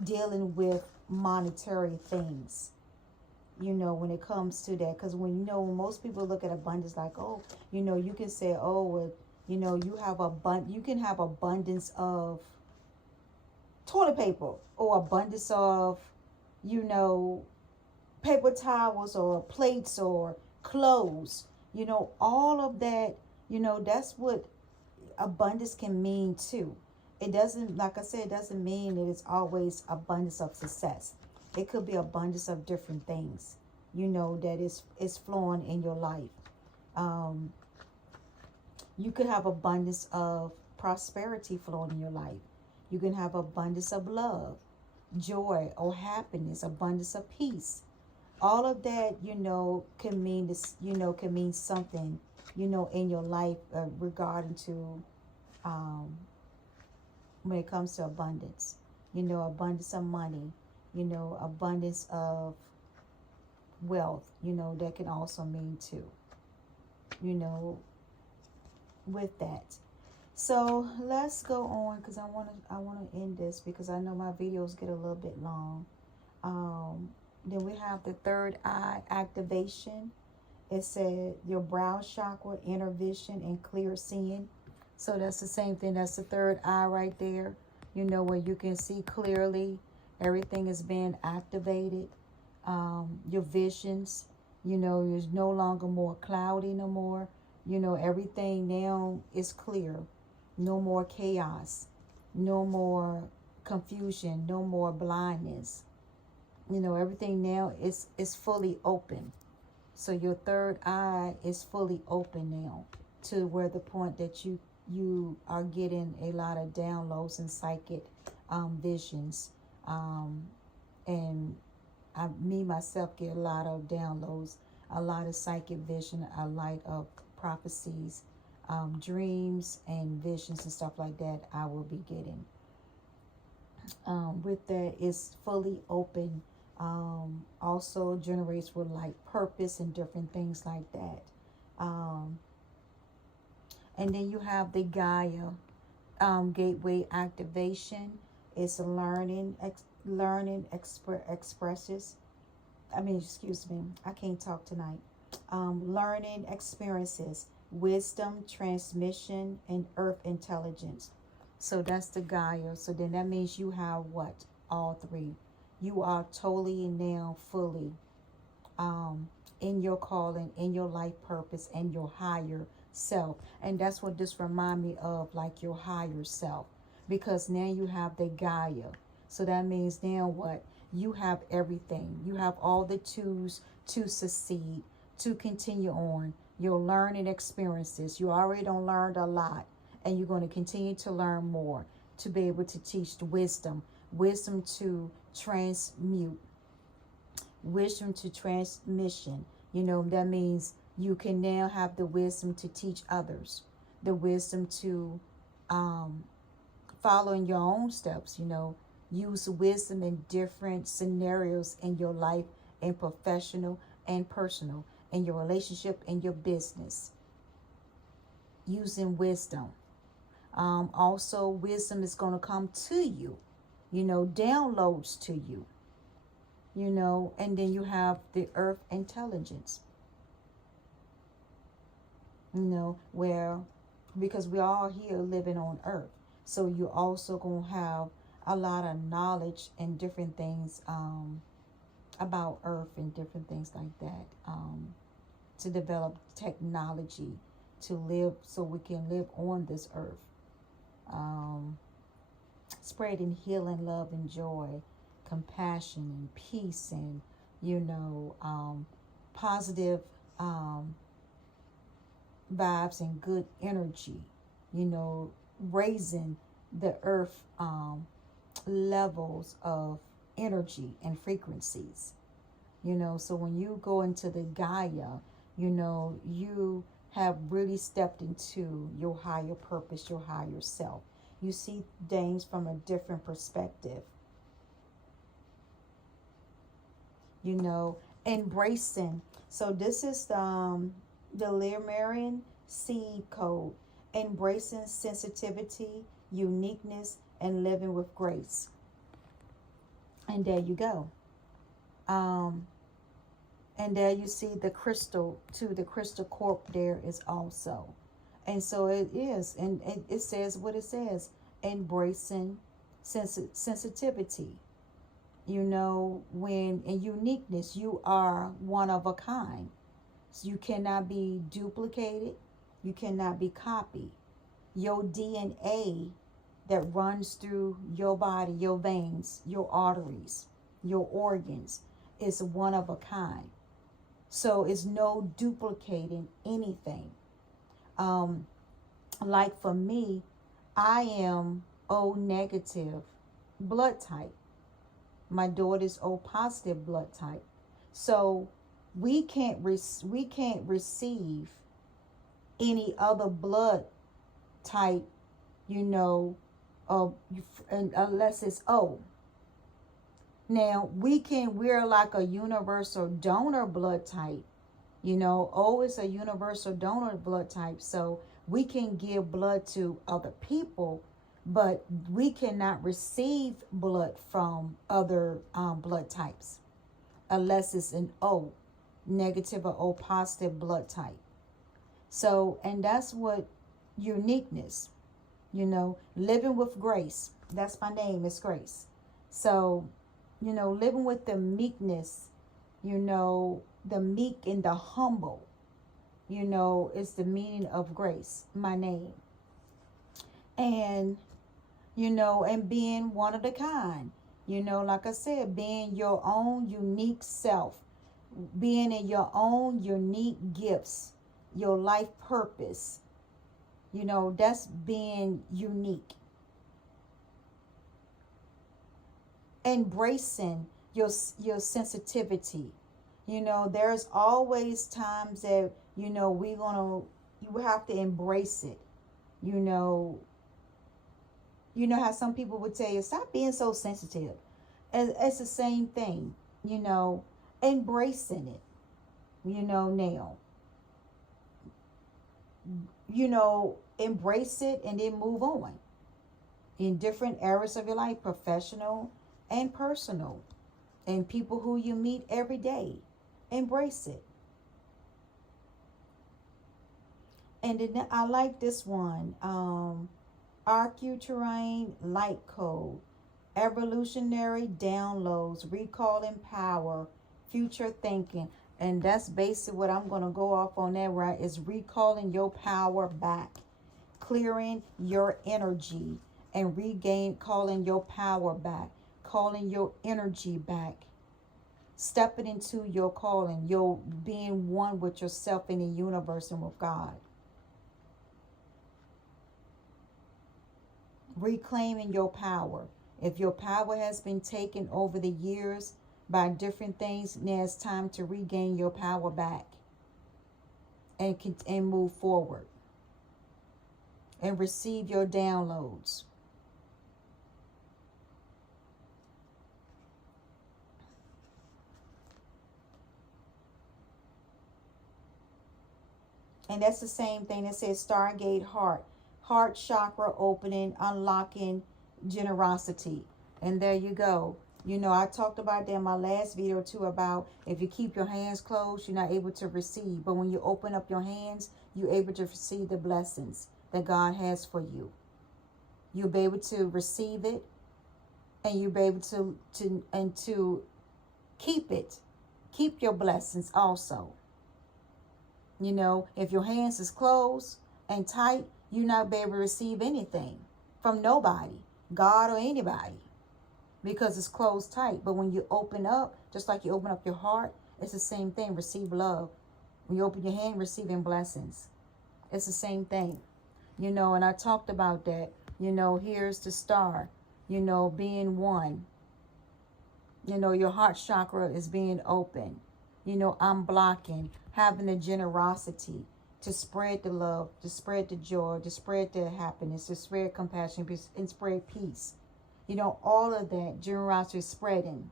dealing with monetary things, you know, when it comes to that. Because when, you know, when most people look at abundance like, oh, you know, you can say, oh, well, you know, you can have abundance of toilet paper or abundance of, you know, paper towels or plates or clothes, you know, all of that, you know, that's what abundance can mean too. It doesn't, like I said, it doesn't mean that it's always abundance of success. It could be abundance of different things, you know, that is flowing in your life. You could have abundance of prosperity flowing in your life. You can have abundance of love, joy, or happiness, abundance of peace. All of that, you know, can mean this, you know, can mean something, you know, in your life regarding to when it comes to abundance, you know, abundance of money, you know, abundance of wealth, you know, that can also mean too, you know, with that. So let's go on, because I want to end this because I know my videos get a little bit long. Then we have the third eye activation. It said your brow chakra, inner vision, and clear seeing. So that's the same thing. That's the third eye right there. You know, where you can see clearly. Everything is being activated. Your visions, you know, is no longer more cloudy no more. You know, everything now is clear. No more chaos. No more confusion. No more blindness. You know, everything now is fully open. So your third eye is fully open now, to where the point that you are getting a lot of downloads and psychic visions. And me myself get a lot of downloads, a lot of psychic vision, a lot of prophecies, dreams and visions and stuff like that I will be getting. With that, it's fully open. Also generates with like purpose and different things like that. And then you have the Gaia gateway activation. It's expresses. I mean, excuse me, I can't talk tonight. Learning experiences. wisdom, transmission, and earth intelligence. So that's the Gaia. So then that means you have what? All three. You are totally and now fully in your calling, in your life purpose, and your higher self. And that's what this remind me of, like your higher self. Because now you have the Gaia. So that means now what? You have everything. You have all the tools to succeed, to continue on. Your learning experiences. You already don't learned a lot. And you're going to continue to learn more to be able to teach the wisdom. Wisdom to transmute. Wisdom to transmission. That means you can now have the wisdom to teach others. The wisdom to follow in your own steps, use wisdom in different scenarios in your life, and professional and personal, in your relationship, in your business. Using wisdom. Also, wisdom is going to come to you, downloads to you, and then you have the earth intelligence, where, because we all here living on earth. So you're also going to have a lot of knowledge and different things about earth and different things like that, to develop technology to live so we can live on this earth. Spreading healing, love, and joy, compassion, and peace, and, positive vibes and good energy, raising the earth levels of energy and frequencies. So when you go into the Gaia, you have really stepped into your higher purpose, your higher self. You see things from a different perspective. Embracing. So this is the Lemurian seed code. Embracing sensitivity, uniqueness, and living with grace. And there you go. And there you see the crystal too. The crystal corp there is also. And so it is. And it says what it says. Embracing sensitivity. When in uniqueness, you are one of a kind. So you cannot be duplicated. You cannot be copied. Your DNA that runs through your body, your veins, your arteries, your organs is one of a kind. So it's no duplicating anything. Like for me, I am O negative blood type. My daughter's O positive blood type. So we can't receive any other blood type, unless it's O. Now, we're like a universal donor blood type. O is a universal donor blood type. So we can give blood to other people, but we cannot receive blood from other blood types unless it's an O, negative or O positive blood type. So, and that's what uniqueness, living with grace. That's my name, it's Grace. So, living with the meekness, the meek and the humble, is the meaning of grace, my name. And, and being one of the kind, like I said, being your own unique self, being in your own unique gifts, your life purpose, that's being unique. Embracing your sensitivity. There's always times that, you have to embrace it. How some people would tell you, stop being so sensitive. And it's the same thing, embracing it, now. Embrace it and then move on. In different areas of your life, professional and personal, and people who you meet every day. Embrace it. And then I like this one. Arcuterrain Light Code. Evolutionary downloads, recalling power, future thinking. And that's basically what I'm going to go off on that, right? Is recalling your power back, clearing your energy, and calling your power back, calling your energy back, stepping into your calling, your being one with yourself in the universe and with God. Reclaiming your power. If your power has been taken over the years by different things, now it's time to regain your power back and move forward and receive your downloads. And that's the same thing that says Stargate heart chakra opening, unlocking generosity. And there you go. You know, I talked about that in my last video too, about if you keep your hands closed, you're not able to receive. But when you open up your hands, you're able to receive the blessings that God has for you. You'll be able to receive it, and you'll be able to keep it. Keep your blessings also. You know, if your hands is closed and tight, you're not be able to receive anything from nobody, God or anybody, because it's closed tight. But when you open up, just like you open up your heart, it's the same thing. Receive love. When you open your hand, receiving blessings. It's the same thing. You know, and I talked about that. You know, here's the star. You know, being one. You know, your heart chakra is being open. You know, unblocking, having the generosity to spread the love, to spread the joy, to spread the happiness, to spread compassion, and spread peace. You know, all of that generosity is spreading.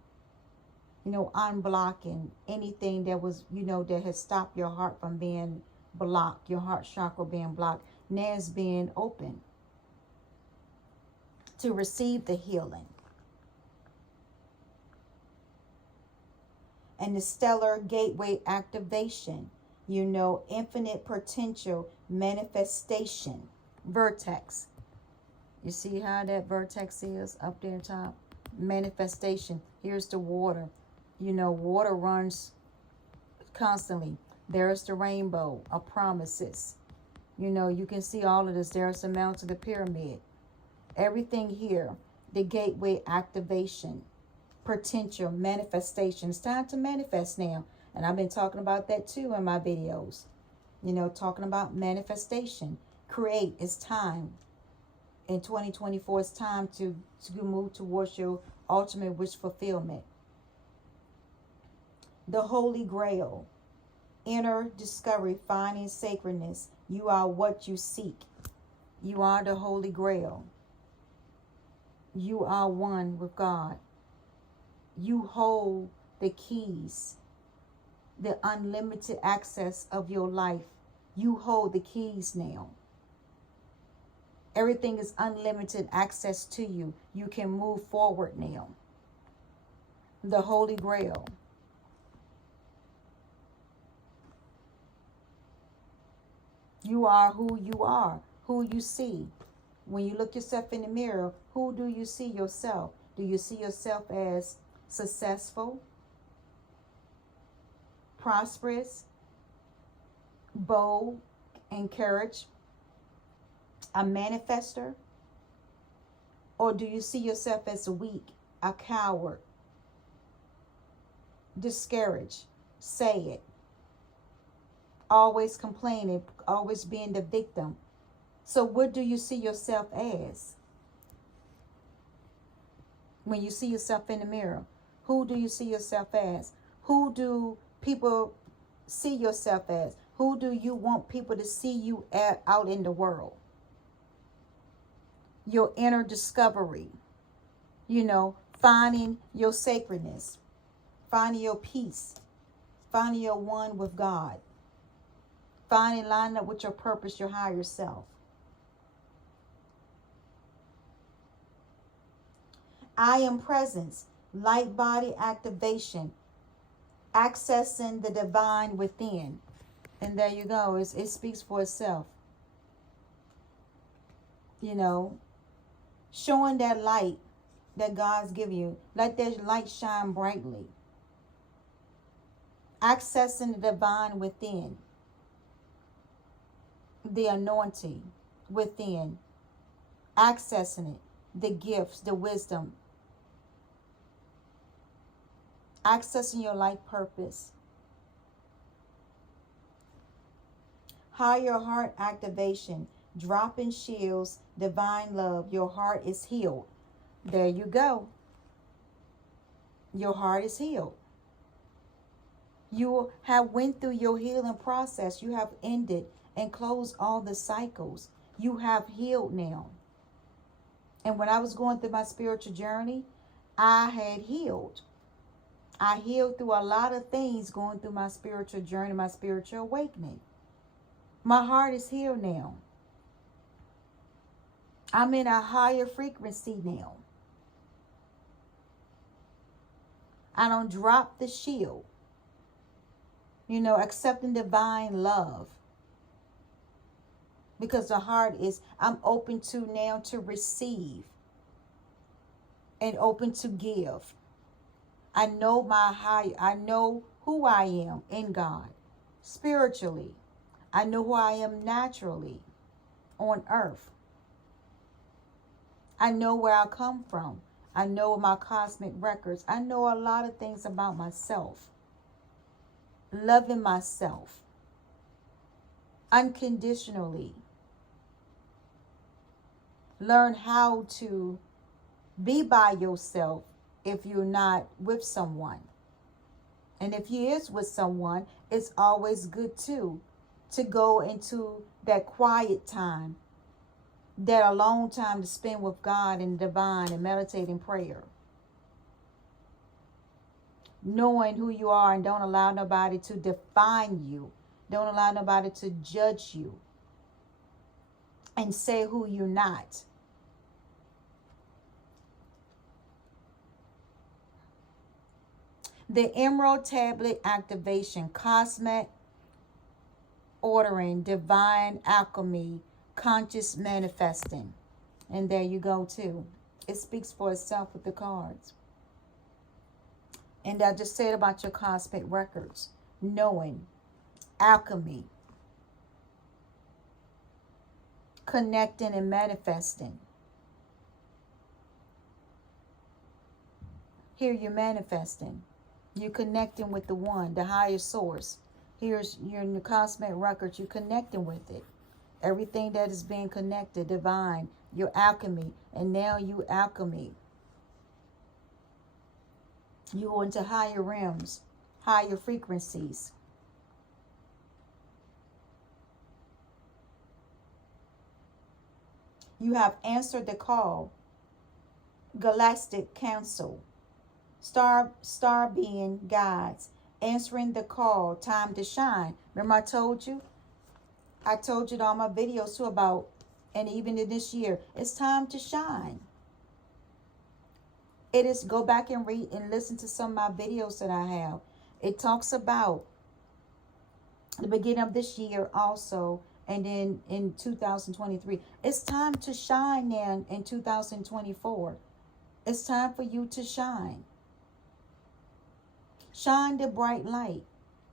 You know, unblocking anything that was, you know, that has stopped your heart from being blocked, your heart chakra being blocked. Now it's being open to receive the healing. And the stellar gateway activation, you know, infinite potential manifestation, vertex. You see how that vertex is up there top? Manifestation. Here's the water. You know, water runs constantly. There's the rainbow of promises. You know, you can see all of this. There's the Mount of the Pyramid. Everything here, the gateway activation, potential manifestation. It's time to manifest now. And I've been talking about that too in my videos. You know, talking about manifestation. Create. It's time. In 2024, it's time to move towards your ultimate wish fulfillment. The Holy Grail. Inner discovery, finding sacredness. You are what you seek. You are the Holy Grail. You are one with God. You hold the keys, the unlimited access of your life. You hold the keys now. Everything is unlimited access to you. You can move forward now. The Holy Grail. You are who you are, who you see. When you look yourself in the mirror, who do you see yourself? Do you see yourself as successful, prosperous, bold, encouraged, a manifester? Or do you see yourself as weak, a coward, discouraged? Say it. Always complaining, always being the victim. So what do you see yourself as? When you see yourself in the mirror, who do you see yourself as? Who do people see yourself as? Who do you want people to see you out in the world? Your inner discovery, you know, finding your sacredness, finding your peace, finding your one with God, finding lining up with your purpose, your higher self. I am presence, light body activation, accessing the divine within. And there you go. It speaks for itself. You know, showing that light that God's given you. Let that light shine brightly. Accessing the divine within. The anointing within. Accessing it. The gifts, the wisdom. Accessing your life purpose. Higher heart activation. Dropping shields. Divine love. Your heart is healed. There you go. Your heart is healed. You have went through your healing process. You have ended and closed all the cycles. You have healed now. And when I was going through my spiritual journey, I had healed. I healed through a lot of things going through my spiritual journey, my spiritual awakening. My heart is healed now. I'm in a higher frequency now. I don't drop the shield. You know, accepting divine love. Because the heart is, I'm open to now to receive. And open to give. I know I know who I am in God. Spiritually. I know who I am naturally on earth. I know where I come from. I know my cosmic records. I know a lot of things about myself. Loving myself unconditionally. Learn how to be by yourself if you're not with someone. And if you is with someone, it's always good too to go into that quiet time, that alone time to spend with God and divine and meditate in prayer. Knowing who you are and don't allow nobody to define you. Don't allow nobody to judge you and say who you're not. The Emerald Tablet Activation, Cosmic Ordering, Divine Alchemy, Conscious Manifesting. And there you go too. It speaks for itself with the cards. And I just said about your cosmic records. Knowing. Alchemy. Connecting and manifesting. Here you're manifesting. You're connecting with the one, the higher source. Here's your cosmic records. You're connecting with it. Everything that is being connected, divine, your alchemy. And now you alchemy. You go into higher realms, higher frequencies. You have answered the call. Galactic Council. Star being guides. Answering the call. Time to shine. Remember I told you in all my videos too about, and even in this year, it's time to shine. It is, go back and read and listen to some of my videos that I have. It talks about the beginning of this year also, and then in 2023. It's time to shine now in 2024. It's time for you to shine. Shine the bright light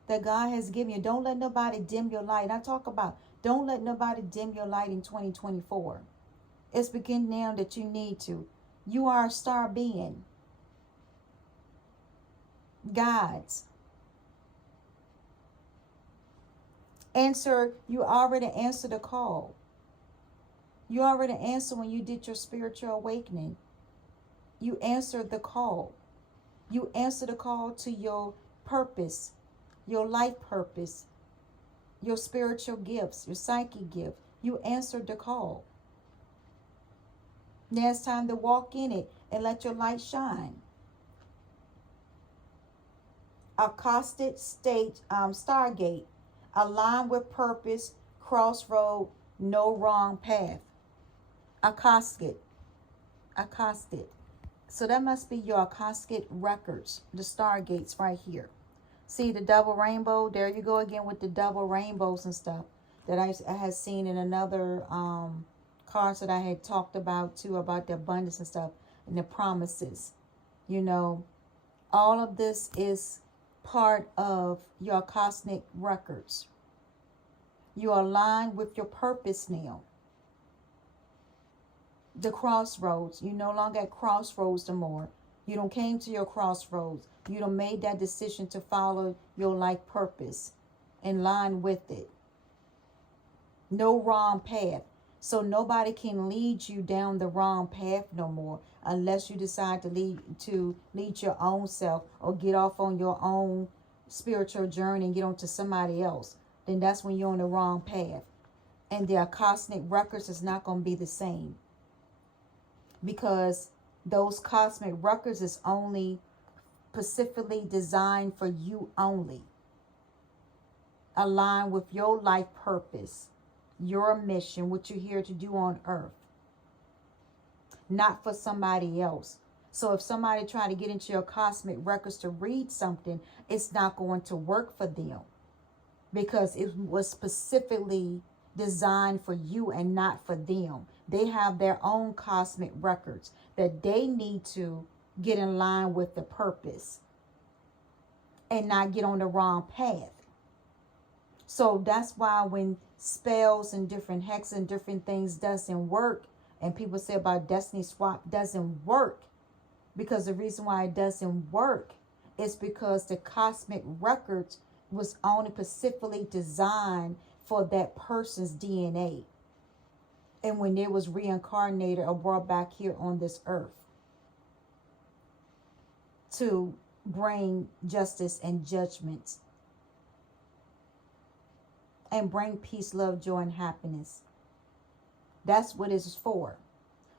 that God has given you. Don't let nobody dim your light. I talk about, don't let nobody dim your light in 2024. It's beginning now that you need to. You are a star being. Guides. Answer, you already answered the call. You already answered when you did your spiritual awakening. You answered the call. You answered the call to your purpose, your life purpose, your spiritual gifts, your psychic gift. You answered the call. Now it's time to walk in it and let your light shine. Acoustic state, Stargate. Align with purpose, crossroad, no wrong path. Acoustic. So that must be your acoustic records, the stargates right here. See the double rainbow? There you go again with the double rainbows and stuff that I have seen in another cards that I had talked about too, about the abundance and stuff and the promises. You know, all of this is part of your cosmic records. You are aligned with your purpose now. The crossroads. You no longer at crossroads no more. You don't came to your crossroads. You don't made that decision to follow your life purpose, in line with it. No wrong path. So nobody can lead you down the wrong path no more, unless you decide to lead your own self, or get off on your own spiritual journey and get on to somebody else. Then that's when you're on the wrong path. And their cosmic records is not going to be the same, because those cosmic records is only specifically designed for you only. Align with your life purpose, your mission, what you're here to do on earth. Not for somebody else. So if somebody try to get into your cosmic records to read something, it's not going to work for them, because it was specifically designed for you and not for them. They have their own cosmic records that they need to get in line with the purpose and not get on the wrong path. So that's why when spells and different hexes and different things doesn't work, and people say about destiny swap doesn't work, because the reason why it doesn't work is because the cosmic records was only specifically designed for that person's DNA. And when they was reincarnated or brought back here on this earth to bring justice and judgment and bring peace, love, joy, and happiness. That's what it's for.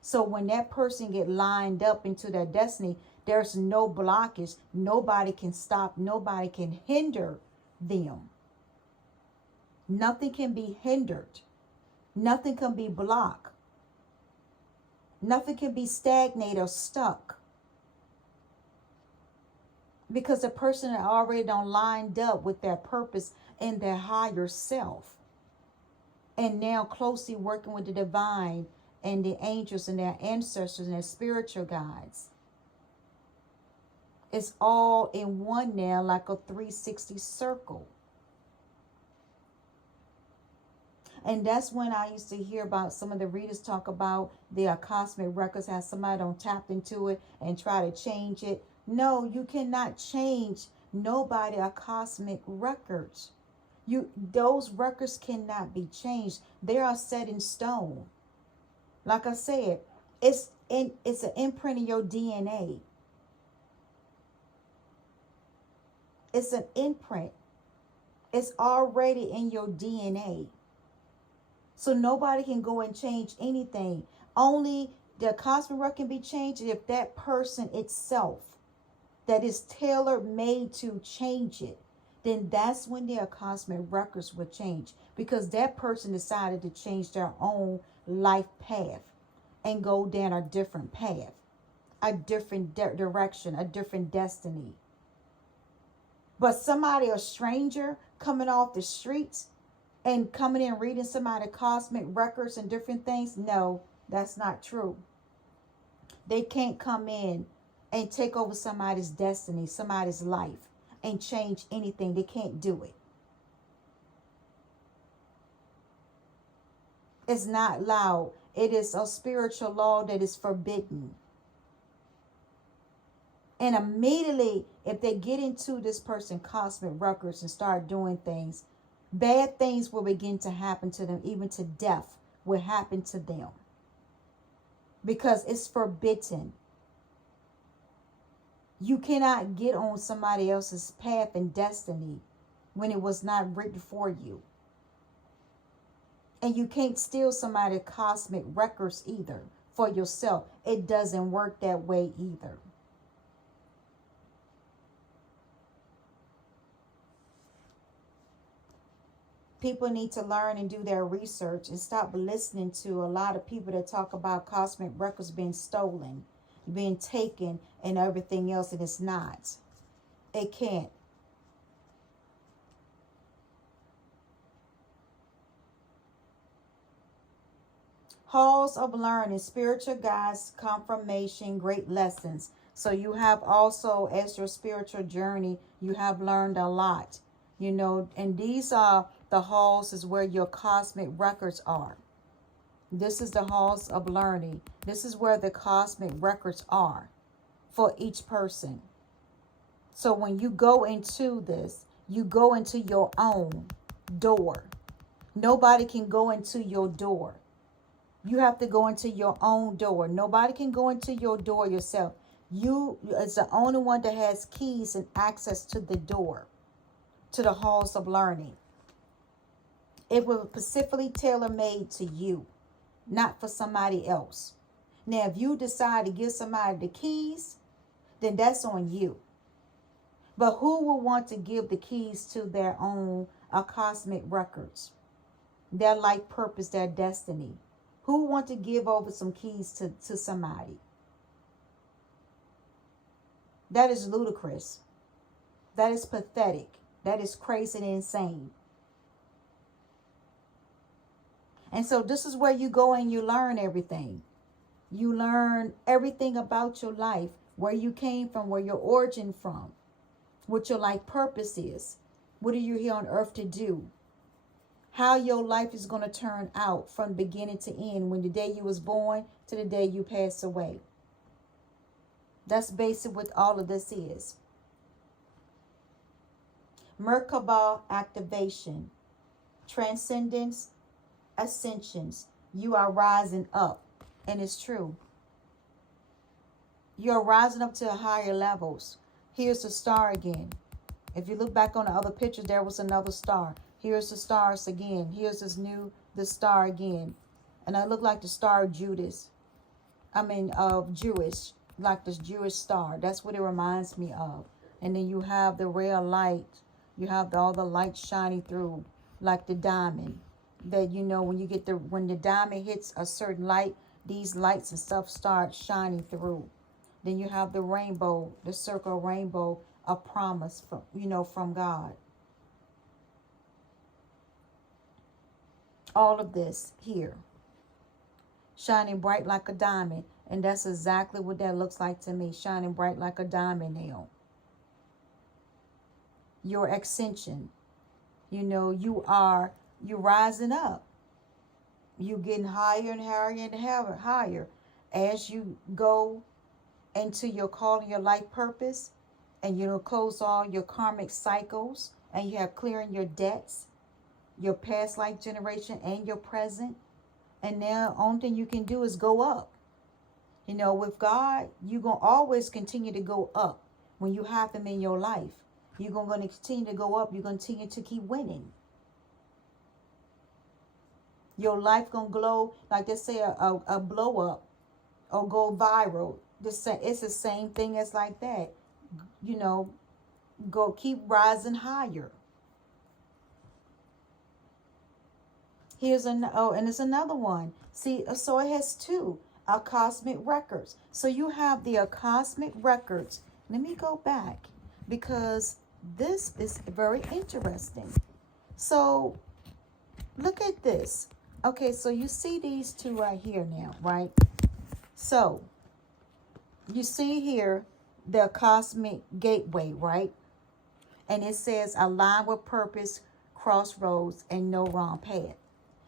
So when that person get lined up into their destiny, there's no blockage. Nobody can stop. Nobody can hinder them. Nothing can be hindered. Nothing can be blocked. Nothing can be stagnated or stuck. Because the person already done lined up with their purpose and their higher self. And now closely working with the divine and the angels and their ancestors and their spiritual guides. It's all in one now, like a 360 circle. And that's when I used to hear about some of the readers talk about their cosmic records, how somebody don't tap into it and try to change it. No, you cannot change nobody or cosmic records. Those records cannot be changed. They are set in stone. Like I said, it's an imprint in your DNA. It's an imprint. It's already in your DNA. So nobody can go and change anything. Only the cosmic record can be changed if that person itself, that is tailor-made to change it, then that's when their cosmic records will change, because that person decided to change their own life path and go down a different path, a different direction, a different destiny. But somebody, a stranger coming off the streets and coming in reading somebody's cosmic records and different things, no, that's not true. They can't come in and take over somebody's destiny, somebody's life, and change anything. They can't do it. It's not allowed. It is a spiritual law that is forbidden. And immediately, if they get into this person's cosmic records and start doing things, bad things will begin to happen to them. Even to death will happen to them. Because it's forbidden. You cannot get on somebody else's path and destiny when it was not written for you. And you can't steal somebody's cosmic records either for yourself. It doesn't work that way either. People need to learn and do their research and stop listening to a lot of people that talk about cosmic records being stolen, being taken, and everything else, and it's not. It can't. Halls of learning, spiritual guides, confirmation, great lessons. So you have also, as your spiritual journey, you have learned a lot, you know, and these are the halls is where your cosmic records are. This is the halls of learning. This is where the cosmic records are for each person. So when you go into this, you go into your own door. Nobody can go into your door. You have to go into your own door. Nobody can go into your door yourself. You is the only one that has keys and access to the door, to the halls of learning. It was specifically tailor-made to you, not for somebody else. Now, if you decide to give somebody the keys, then that's on you. But who will want to give the keys to their own cosmic records, their life purpose, their destiny? Who want to give over some keys to somebody? That is ludicrous. That is pathetic. That is crazy and insane. And so this is where you go and you learn everything. You learn everything about your life, where you came from, where your origin from, what your life purpose is. What are you here on earth to do? How your life is going to turn out from beginning to end, when the day you was born to the day you pass away. That's basically what all of this is. Merkaba activation, transcendence, ascensions. You are rising up, and it's true. You're rising up to higher levels. Here's the star again. If you look back on the other pictures, there was another star. Here's the stars again. Here's the star again. And I look like the star of Judas. Jewish, like this Jewish star. That's what it reminds me of. And then you have the real light. You have all the light shining through, like the diamond. That, you know, when the diamond hits a certain light, these lights and stuff start shining through. Then you have the rainbow, the circle rainbow, a promise from God. All of this here, shining bright like a diamond. And that's exactly what that looks like to me, shining bright like a diamond now. Your ascension, you're rising up. You're getting higher and higher and higher as you go into your calling, your life purpose, and close all your karmic cycles, and you have clearing your debts, your past life generation and your present. And now the only thing you can do is go up. With God, you're going to always continue to go up. When you have him in your life, you're going to continue to go up. You're going to continue to keep winning. Your life going to glow, like they say, a blow up or go viral. It's the same thing as like that. Go keep rising higher. And there's another one. See, so it has two cosmic records. So you have the cosmic records. Let me go back, because this is very interesting. So look at this. Okay, so you see these two right here now, right? So you see here the cosmic gateway, right? And it says align with purpose, crossroads, and no wrong path.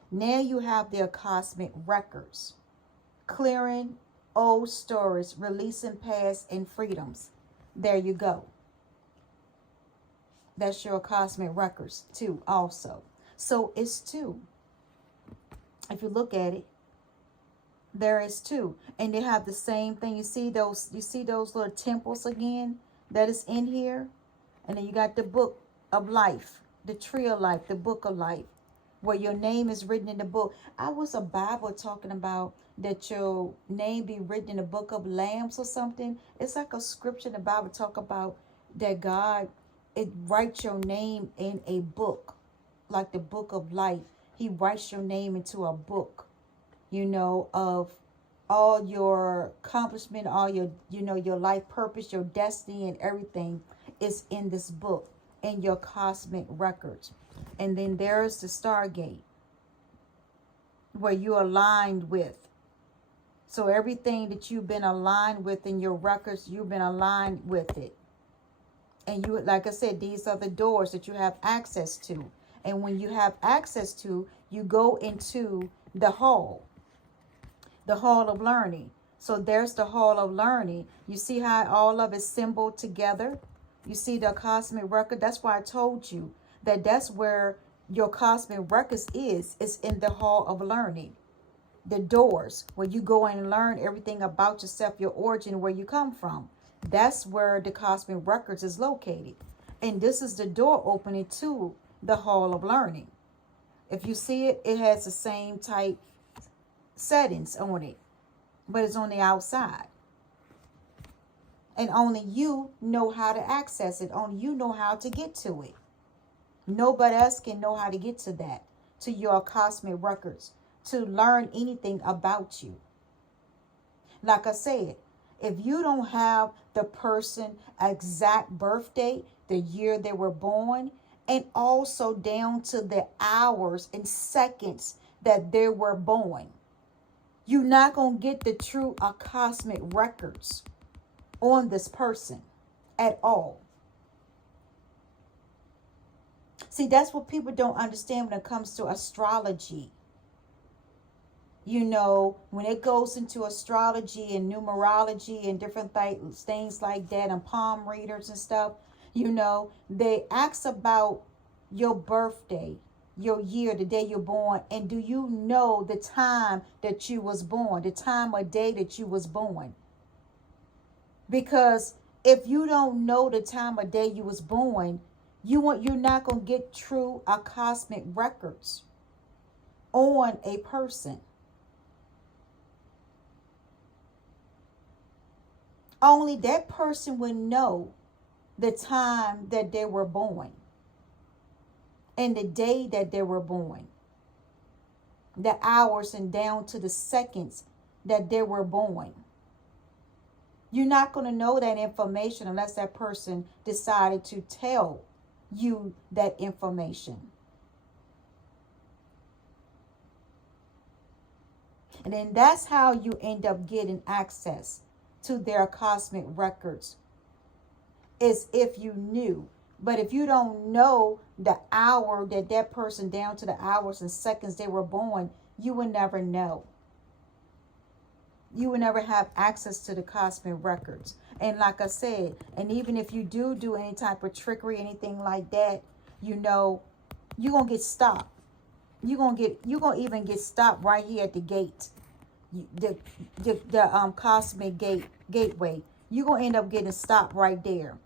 Now you have their cosmic records, clearing old stories, releasing past and freedoms. There you go. That's your cosmic records too also. So it's two. If you look at it, there is two. And they have the same thing. You see those little temples again that is in here? And then you got the book of life, the tree of life, the book of life, where your name is written in the book. I was a Bible talking about that your name be written in the book of lambs or something. It's like a scripture in the Bible talk about that God, it writes your name in a book, like the book of life. He writes your name into a book, of all your accomplishment, all your, your life purpose, your destiny, and everything is in this book, in your cosmic records. And then there's the Stargate. where you're aligned with. So everything that you've been aligned with in your records, you've been aligned with it. And you, like I said, these are the doors that you have access to. And when you have access to, you go into the hall of learning. So there's the hall of learning. You see how all of it's symboled together? You see the cosmic record? That's why I told you that that's where your cosmic records is. It's in the hall of learning. The doors where you go and learn everything about yourself, your origin, where you come from. That's where the cosmic records is located. And this is the door opening to the hall of learning. If you see it, it has the same type settings on it, but it's on the outside. And only you know how to access it. Only you know how to get to it. Nobody else can know how to get to that, to your cosmic records, to learn anything about you. Like I said, if you don't have the person exact birth date, the year they were born, and also down to the hours and seconds that they were born, you're not going to get the true cosmic records on this person at all. See, that's what people don't understand when it comes to astrology. You know, when it goes into astrology and numerology and different things like that, and palm readers and stuff, you know, they ask about your birthday, your year, the day you're born, and do you know the time that you was born, the time or day that you was born? Because if you don't know the time or day you was born, you're not going to get true cosmic records on a person. Only that person would know the time that they were born and the day that they were born, the hours and down to the seconds that they were born. You're not going to know that information unless that person decided to tell you that information. And then that's how you end up getting access to their cosmic records, is if you knew. But if you don't know the hour that person, down to the hours and seconds they were born, you will never know. You will never have access to the cosmic records. And like I said, and even if you do any type of trickery, anything like that, you know, you're going to get stopped. You're going to even get stopped right here at the gate. The cosmic gateway. You're going to end up getting stopped right there.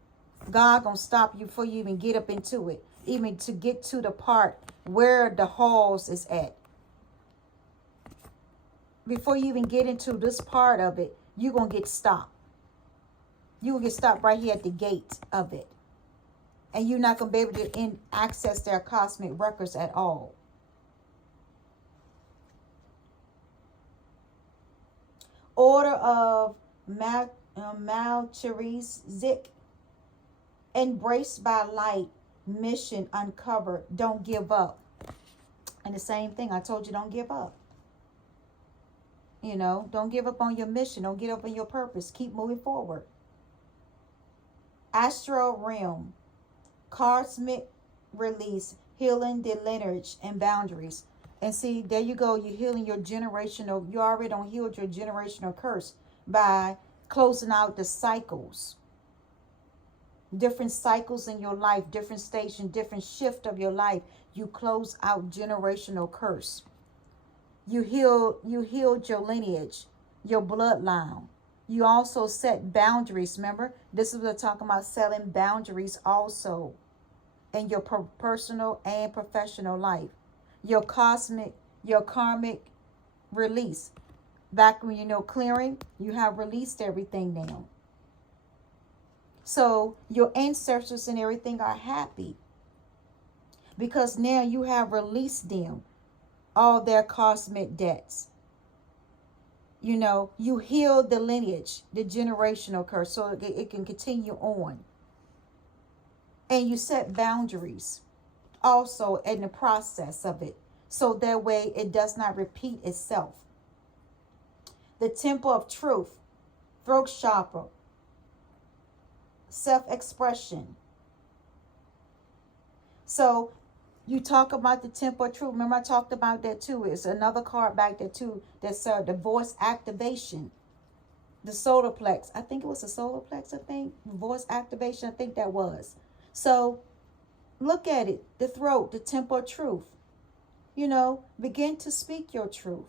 God going to stop you before you even get up into it. Even to get to the part where the halls is at. Before you even get into this part of it, you're going to get stopped. You will get stopped right here at the gate of it. And you're not going to be able to access their cosmic records at all. Order of Melchizedek. Embraced by light. Mission uncovered. Don't give up. And the same thing, I told you, don't give up. You know, don't give up on your mission. Don't give up on your purpose. Keep moving forward. Astral realm. Cosmic release. Healing the lineage and boundaries. And see, there you go. You're healing your generational. You already don't healed your generational curse by closing out the cycles. Different cycles in your life. Different station. Different shift of your life. You close out generational curse. You healed your lineage, your bloodline. You also set boundaries. Remember, this is what we're talking about, setting boundaries also in your personal and professional life. Your karmic release. Back when you know clearing, you have released everything now. So your ancestors and everything are happy because now you have released them. All their cosmic debts. You know, you heal the lineage, the generational curse, so it can continue on. And you set boundaries also in the process of it. so that way it does not repeat itself. The temple of truth, throat chakra, self-expression. So you talk about the temple of truth. Remember I talked about that too. It's another card back there too. That's the voice activation. The solar plex. I think it was the solar plex, I think. Voice activation, I think that was. So look at it. The throat, the temple of truth. You know, begin to speak your truth.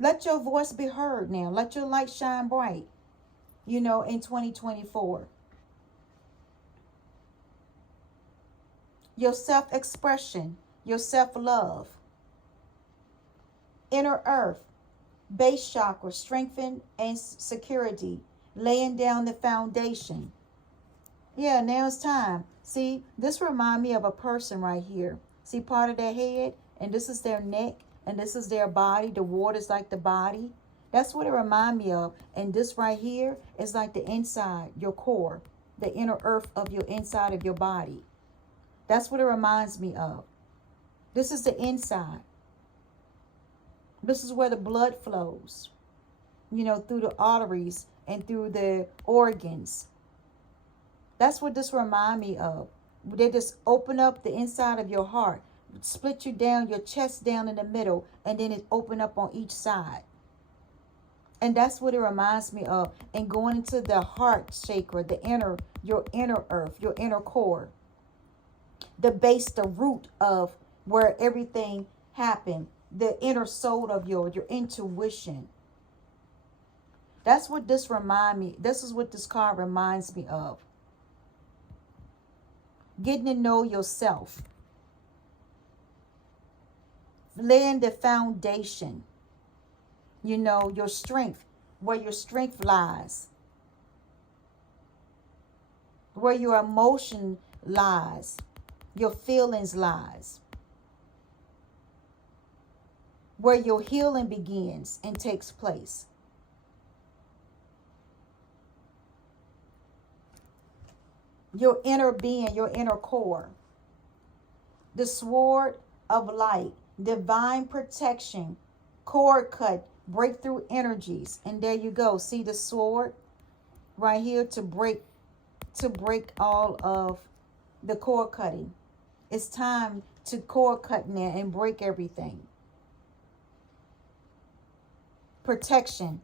Let your voice be heard now. Let your light shine bright, you know, in 2024. Your self-expression, your self-love. Inner earth, base chakra, strengthen and security, laying down the foundation. Yeah, now it's time. See, this reminds me of a person right here. See part of their head, and this is their neck, and this is their body. The water's like the body. That's what it reminds me of. And this right here is like the inside, your core, the inner earth of your inside of your body. That's what it reminds me of. This is the inside. This is where the blood flows, you know, through the arteries and through the organs. That's what this reminds me of. They just open up the inside of your heart, split you down, your chest down in the middle, and then it open up on each side. And that's what it reminds me of. And going into the heart chakra, your inner earth, your inner core. The base, the root of where everything happened. The inner soul of your intuition. That's what this reminds me. This is what this card reminds me of. Getting to know yourself. Laying the foundation. You know, your strength. Where your strength lies. Where your emotion lies. Your feelings lies. Where your healing begins and takes place. Your inner being, your inner core. The sword of light, divine protection, cord cut, breakthrough energies. And there you go. See the sword right here to break all of the cord cutting. It's time to cord cut now and break everything. Protection.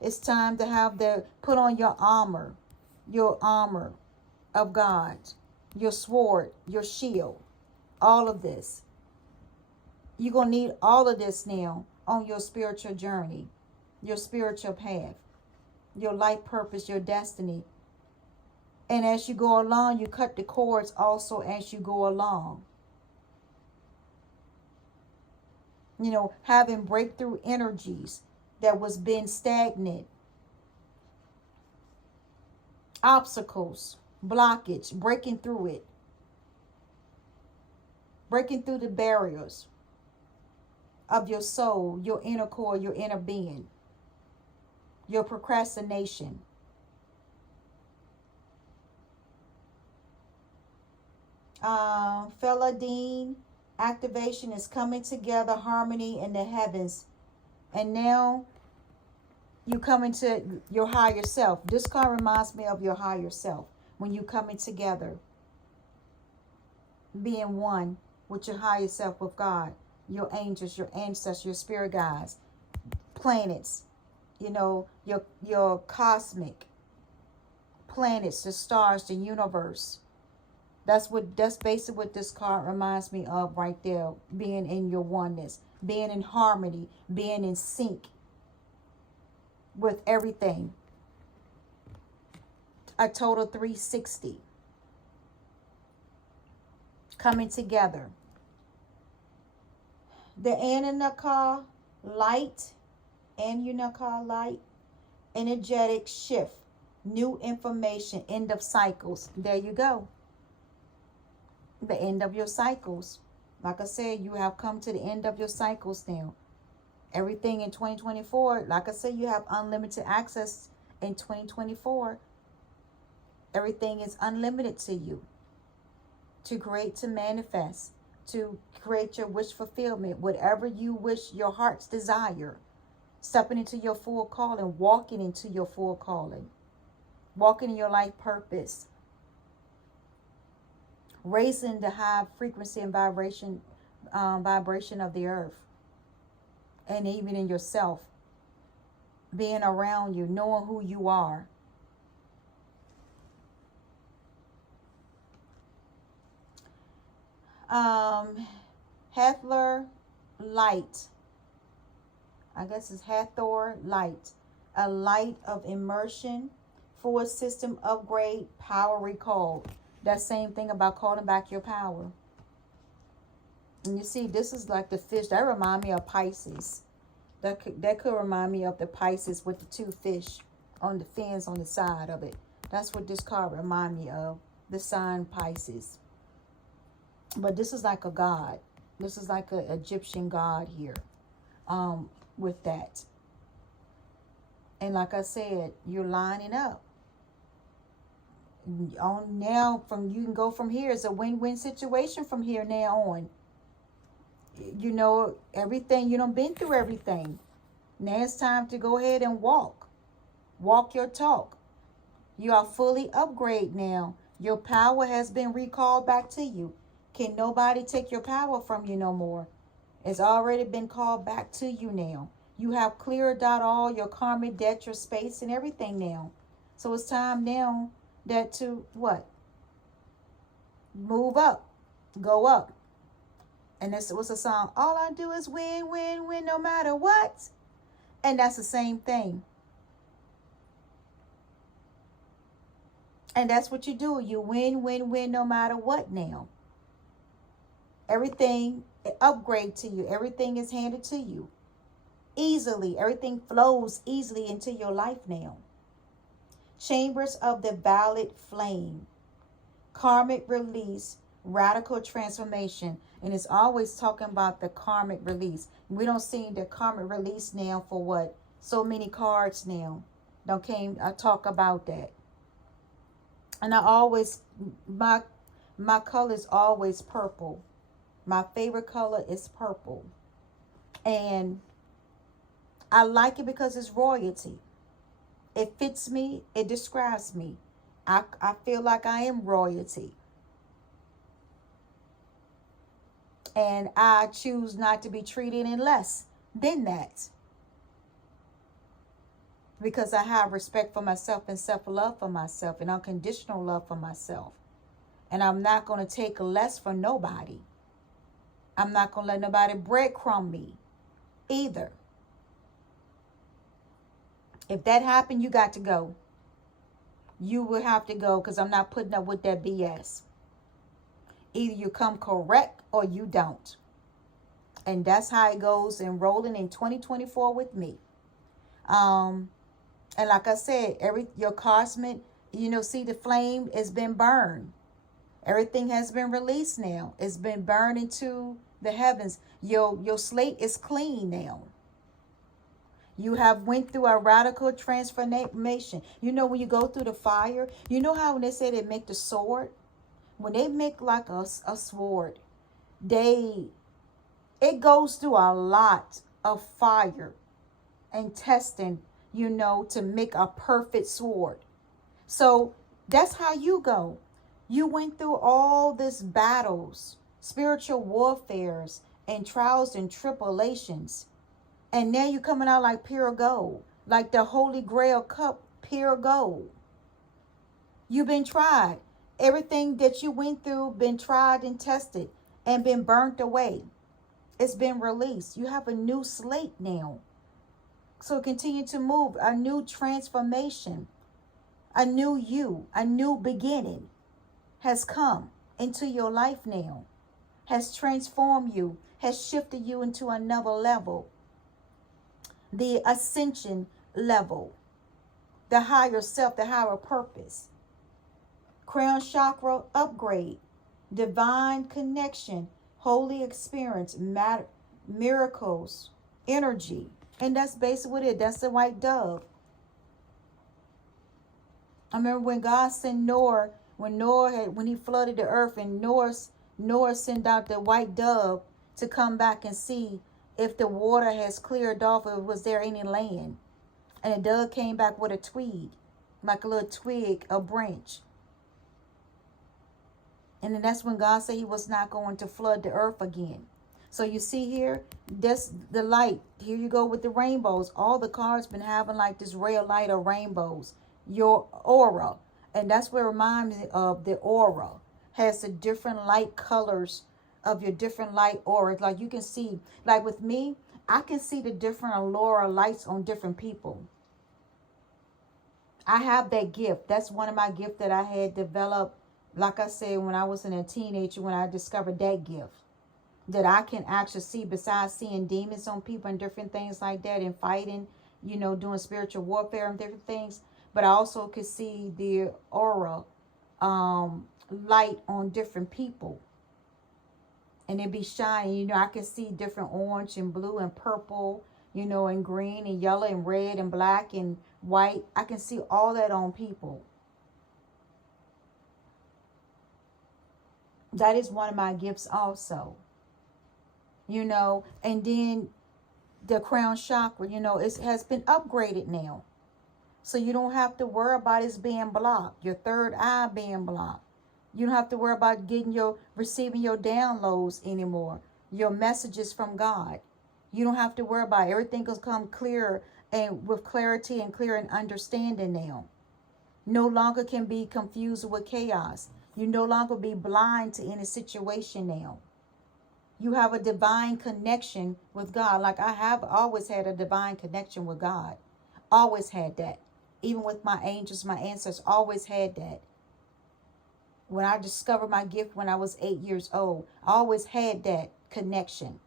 It's time to have put on your armor of God, your sword, your shield, all of this. You're going to need all of this now on your spiritual journey, your spiritual path, your life purpose, your destiny. And as you go along, you cut the cords also as you go along. You know, having breakthrough energies that was being stagnant. Obstacles, blockage, breaking through it. Breaking through the barriers of your soul, your inner core, your inner being. Your procrastination. Felidine activation is coming together, harmony in the heavens. And now you come into your higher self. This card reminds me of your higher self. When you coming together, being one with your higher self, with God, your angels, your ancestors, your spirit guides, planets, you know, your cosmic planets, the stars, the universe. That's basically what this card reminds me of right there. Being in your oneness, being in harmony, being in sync with everything. A total 360. Coming together. The Anunnaki light, energetic shift, new information, end of cycles. There you go. The end of your cycles. Like I said, you have come to the end of your cycles now. Everything in 2024, like I said, you have unlimited access in 2024. Everything is unlimited to you. to create, to manifest, to create your wish fulfillment, whatever you wish, your heart's desire. Stepping into your full calling, walking into your full calling, walking in your life purpose, raising the high frequency and vibration of the earth, and even in yourself, being around you, knowing who you are. Hathor light. I guess it's Hathor light. A light of immersion, full system upgrade, power recall. That same thing about calling back your power. And you see, this is like the fish. That remind me of Pisces. That could remind me of the Pisces with the two fish on the fins on the side of it. That's what this card remind me of. The sign Pisces. But this is like a god. This is like an Egyptian god here. With that. And like I said, you're lining up. On now, you can go from here. It's a win-win situation from here now on. You know everything. You done been through everything. Now it's time to go ahead and walk. Walk your talk. You are fully upgraded now. Your power has been recalled back to you. Can nobody take your power from you no more? It's already been called back to you now. You have cleared out all your karmic debt, your space, and everything now. So it's time now that to what? Move up. Go up. And this was a song. All I do is win, win, win, no matter what. And that's the same thing. And that's what you do. You win, win, win, no matter what now. Everything upgrade to you. Everything is handed to you. Easily. Everything flows easily into your life now. Chambers of the violet flame. Karmic release. Radical transformation. And it's always talking about the karmic release. We don't see the karmic release now for what? So many cards now. I talk about that. And I always, my color is always purple. My favorite color is purple. And I like it because it's royalty. It fits me. It describes me. I feel like I am royalty. And I choose not to be treated any less than that. Because I have respect for myself and self-love for myself and unconditional love for myself. And I'm not going to take less from nobody. I'm not going to let nobody breadcrumb me either. If that happened, you got to go. You will have to go because I'm not putting up with that BS. Either you come correct or you don't. And that's how it goes and rolling in 2024 with me. And like I said, your cosmic, see the flame has been burned. Everything has been released now. It's been burned into the heavens. Your slate is clean now. You have went through a radical transformation. When you go through the fire, you know how when they say they make the sword? When they make like a sword, it goes through a lot of fire and testing, to make a perfect sword. So that's how you go. You went through all these battles, spiritual warfares, and trials and tribulations. And now you're coming out like pure gold, like the Holy Grail cup, pure gold. You've been tried. Everything that you went through, been tried and tested and been burnt away. It's been released. You have a new slate now. So continue to move. A new transformation. A new you. A new beginning has come into your life now. Has transformed you. Has shifted you into another level. The ascension level. The higher self. The higher purpose. Crown chakra upgrade, divine connection, holy experience, miracles, energy. And that's basically what it is. That's the white dove. I remember when God sent Noah when he flooded the earth, and Noah sent out the white dove to come back and see if the water has cleared off, or was there any land. And the dove came back with a twig, like a little twig, a branch. And then that's when God said he was not going to flood the earth again. So you see here, that's the light. Here you go with the rainbows. All the cards been having like this ray of light of rainbows. Your aura. And that's what reminds me of the aura. Has the different light colors of your different light auras. Like you can see, like with me, I can see the different aurora lights on different people. I have that gift. That's one of my gifts that I had developed, like I said, when I was in a teenager, when I discovered that gift. That I can actually see, besides seeing demons on people and different things like that, and fighting, you know, doing spiritual warfare and different things. But I also could see the aura light on different people. And it be shining. You know, I can see different orange and blue and purple, you know, and green and yellow and red and black and white. I can see all that on people. That is one of my gifts also. You know, and then the crown chakra, you know, it has been upgraded now. So you don't have to worry about it being blocked, your third eye being blocked. You don't have to worry about receiving your downloads anymore, your messages from God. You don't have to worry about it. Everything will come clear and with clarity and clear and understanding now. No longer can be confused with chaos. You no longer be blind to any situation now. You have a divine connection with God. Like I have always had a divine connection with God. Always had that. Even with my angels, my ancestors, always had that. When I discovered my gift when I was 8 years old, I always had that connection.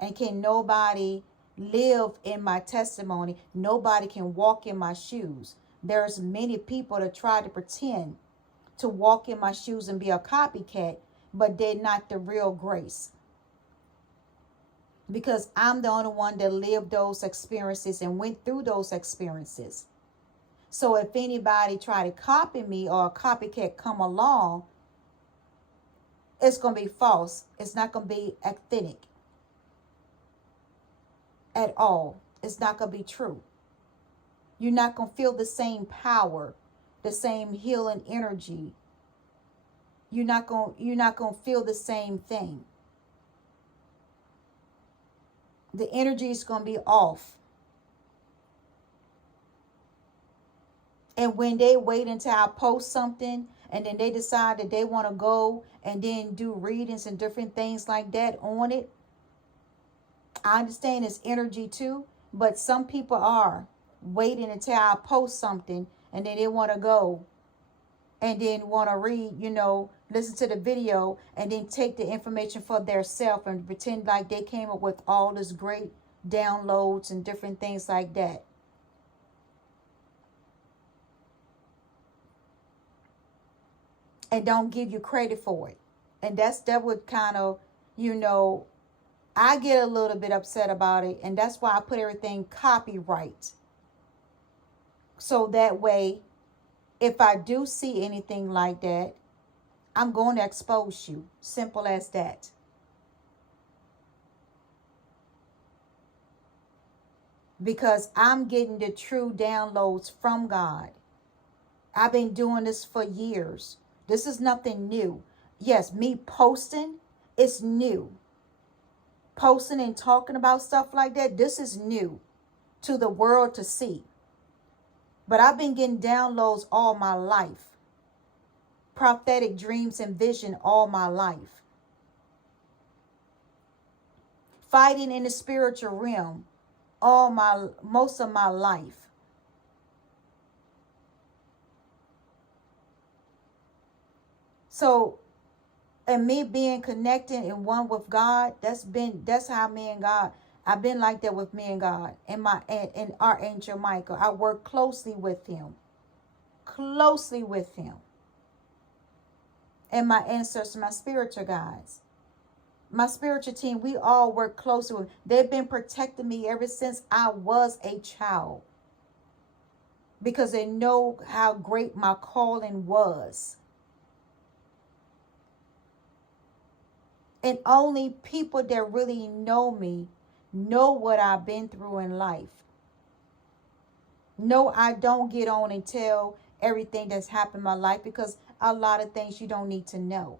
And can nobody live in my testimony? Nobody can walk in my shoes. There's many people that try to pretend to walk in my shoes and be a copycat, but they're not the real grace. Because I'm the only one that lived those experiences and went through those experiences. So if anybody try to copy me or a copycat come along, it's going to be false. It's not going to be authentic at all. It's not going to be true. You're not going to feel the same power, the same healing energy. You're not going to feel the same thing. The energy is going to be off. And when they wait until I post something and then they decide that they want to go and then do readings and different things like that on it, I understand it's energy too, but some people are waiting until I post something and then they want to go and then want to read, you know, listen to the video and then take the information for their self and pretend like they came up with all this great downloads and different things like that. And don't give you credit for it. And that would kind of, you know, I get a little bit upset about it. And that's why I put everything copyright. So that way, if I do see anything like that, I'm going to expose you. Simple as that. Because I'm getting the true downloads from God. I've been doing this for years. This is nothing new. Yes, me posting is new. Posting and talking about stuff like that, this is new to the world to see. But I've been getting downloads all my life. Prophetic dreams and vision all my life. Fighting in the spiritual realm most of my life. So, and me being connected and one with God, that's how me and God, I've been like that with me and God and and Archangel Michael. I work closely with him. Closely with him. And my ancestors, my spiritual guides. My spiritual team, we all work closely with. They've been protecting me ever since I was a child. because they know how great my calling was. And only people that really know me know what I've been through in life. No, I don't get on and tell everything that's happened in my life, because a lot of things you don't need to know.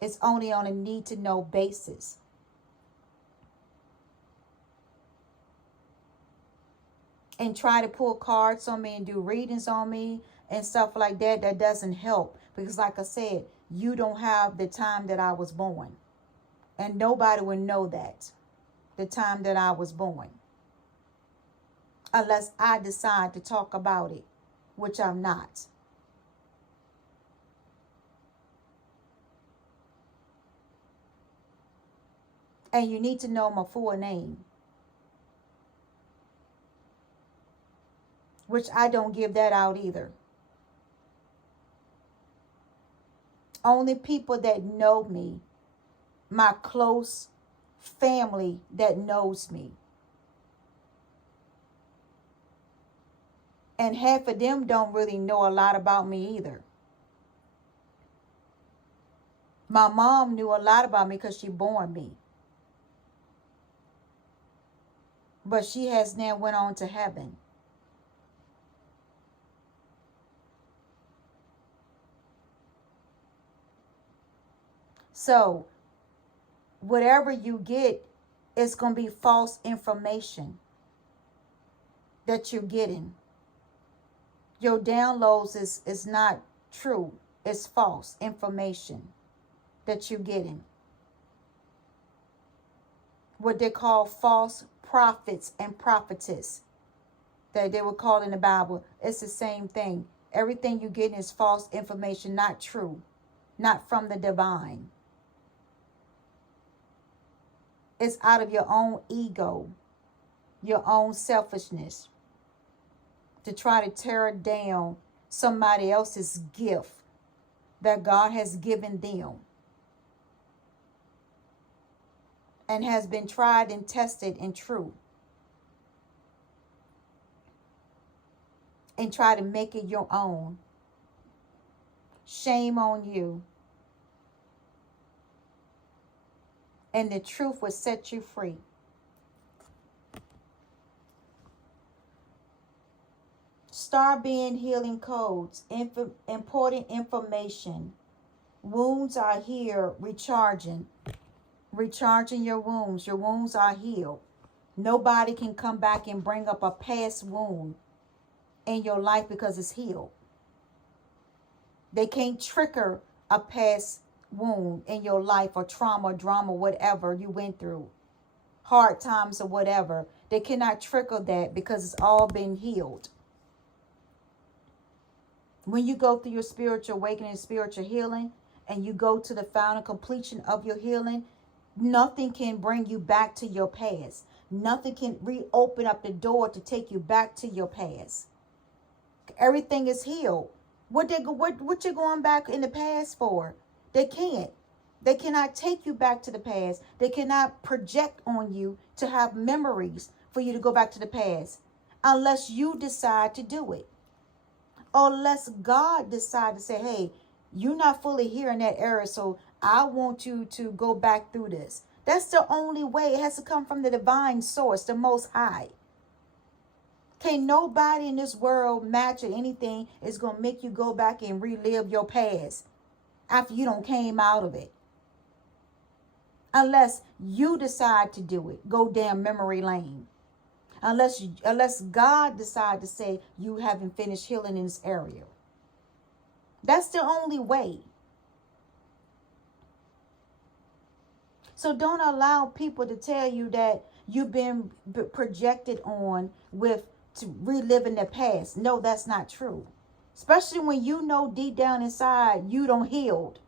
It's only on a need to know basis. And try to pull cards on me and do readings on me and stuff like that, that doesn't help. Because like I said, you don't have the time that I was born. And nobody would know that, the time that I was born, unless I decide to talk about it, which I'm not. And you need to know my full name, which I don't give that out either. Only people that know me, my close family that knows me. And half of them don't really know a lot about me either. My mom knew a lot about me because she born me. But she has now went on to heaven. So, whatever you get, it's going to be false information that you're getting. Your downloads is not true. It's false information that you're getting. What they call false prophets and prophetess, that they were called in the Bible. It's the same thing. Everything you're getting is false information, not true, not from the divine. It's out of your own ego, your own selfishness, to try to tear down somebody else's gift that God has given them and has been tried and tested and true, and try to make it your own. Shame on you. And the truth will set you free. Star being healing codes, important information. Wounds are here recharging. Recharging your wounds. Your wounds are healed. Nobody can come back and bring up a past wound in your life because it's healed. They can't trigger a past wound in your life, or trauma, drama, whatever you went through, hard times or whatever. They cannot trigger that because it's all been healed. When you go through your spiritual awakening, spiritual healing, and you go to the final completion of your healing, nothing can bring you back to your past. Nothing can reopen up the door to take you back to your past. Everything is healed. What you're going back in the past for? They can't. They cannot take you back to the past. They cannot project on you to have memories for you to go back to the past, unless you decide to do it. Or unless God decide to say, hey, you're not fully here in that area, so I want you to go back through this. That's the only way. It has to come from the divine source, the Most High. Can't nobody in this world match, or anything is going to make you go back and relive your past after you don't came out of it. Unless you decide to do it. Go down memory lane. Unless God decide to say you haven't finished healing in this area. That's the only way. So don't allow people to tell you that you've been projected on with to reliving the past. No, that's not true. Especially when you know deep down inside you don't healed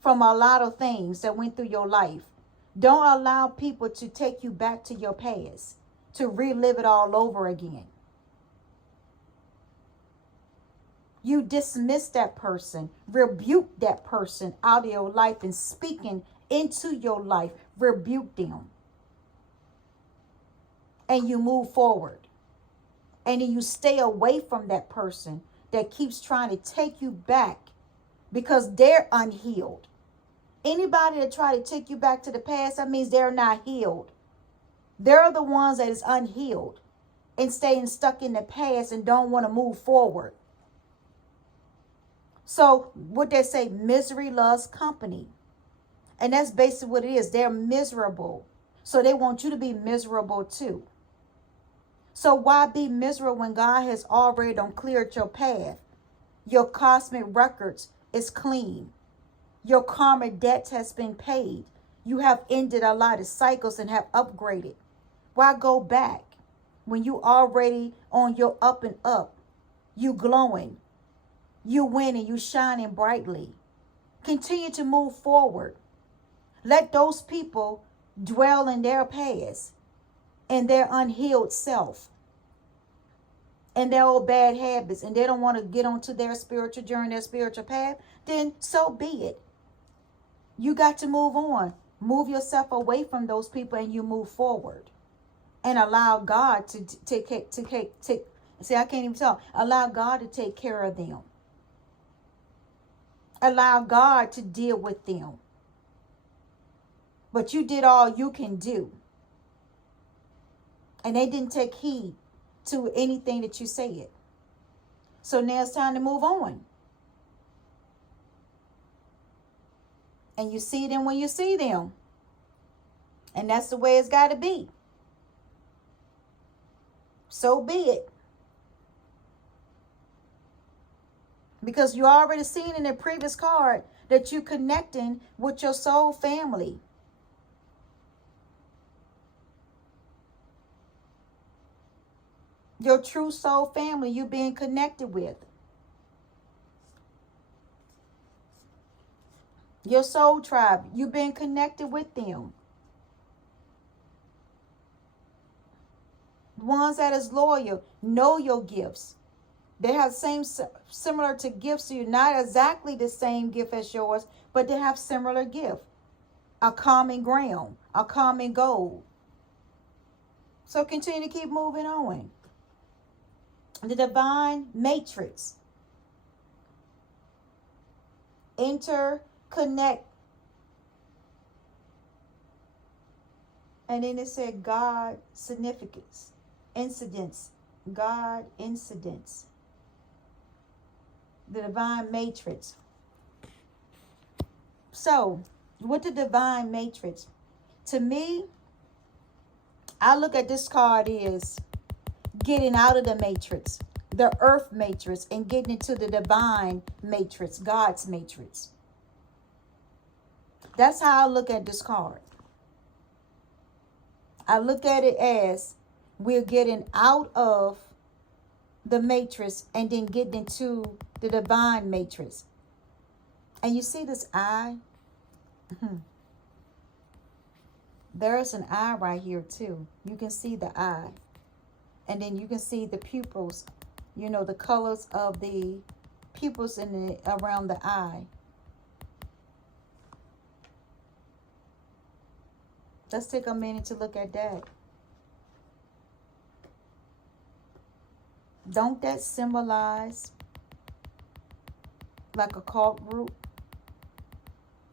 from a lot of things that went through your life. Don't allow people to take you back to your past, to relive it all over again. You dismiss that person, rebuke that person out of your life, and speaking into your life, rebuke them. And you move forward. And then you stay away from that person that keeps trying to take you back because they're unhealed. Anybody that try to take you back to the past, that means they're not healed. They're the ones that is unhealed and staying stuck in the past and don't want to move forward. So what they say, misery loves company. And that's basically what it is. They're miserable. So they want you to be miserable too. So why be miserable when God has already done cleared your path? Your cosmic records is clean. Your karmic debt has been paid. You have ended a lot of cycles and have upgraded. Why go back when you already on your up and up? You glowing. You winning. You shining brightly. Continue to move forward. Let those people dwell in their past and their unhealed self and their old bad habits, and they don't want to get onto their spiritual journey, their spiritual path, then so be it. You got to move on. Move yourself away from those people and you move forward. And allow God to take. See, I can't even talk. Allow God to take care of them. Allow God to deal with them. But you did all you can do. And they didn't take heed to anything that you said. So now it's time to move on. And you see them when you see them. And that's the way it's got to be. So be it. Because you already seen in the previous card that you're connecting with your soul family. Your true soul family you being connected with. Your soul tribe, you being connected with them. Ones that is loyal, know your gifts. They have similar to gifts to you, not exactly the same gift as yours, but they have similar gift. A common ground, a common goal. So continue to keep moving on. The divine matrix. Interconnect. And then it said God significance. Incidents. God incidents. The divine matrix. So, with the divine matrix, to me, I look at this card as getting out of the matrix, the earth matrix, and getting into the divine matrix, God's matrix. That's how I look at this card. I look at it as we're getting out of the matrix and then getting into the divine matrix. And you see this eye? There's an eye right here too. You can see the eye. And then you can see the pupils, you know, the colors of the pupils around the eye. Let's take a minute to look at that. Don't that symbolize like a cult root?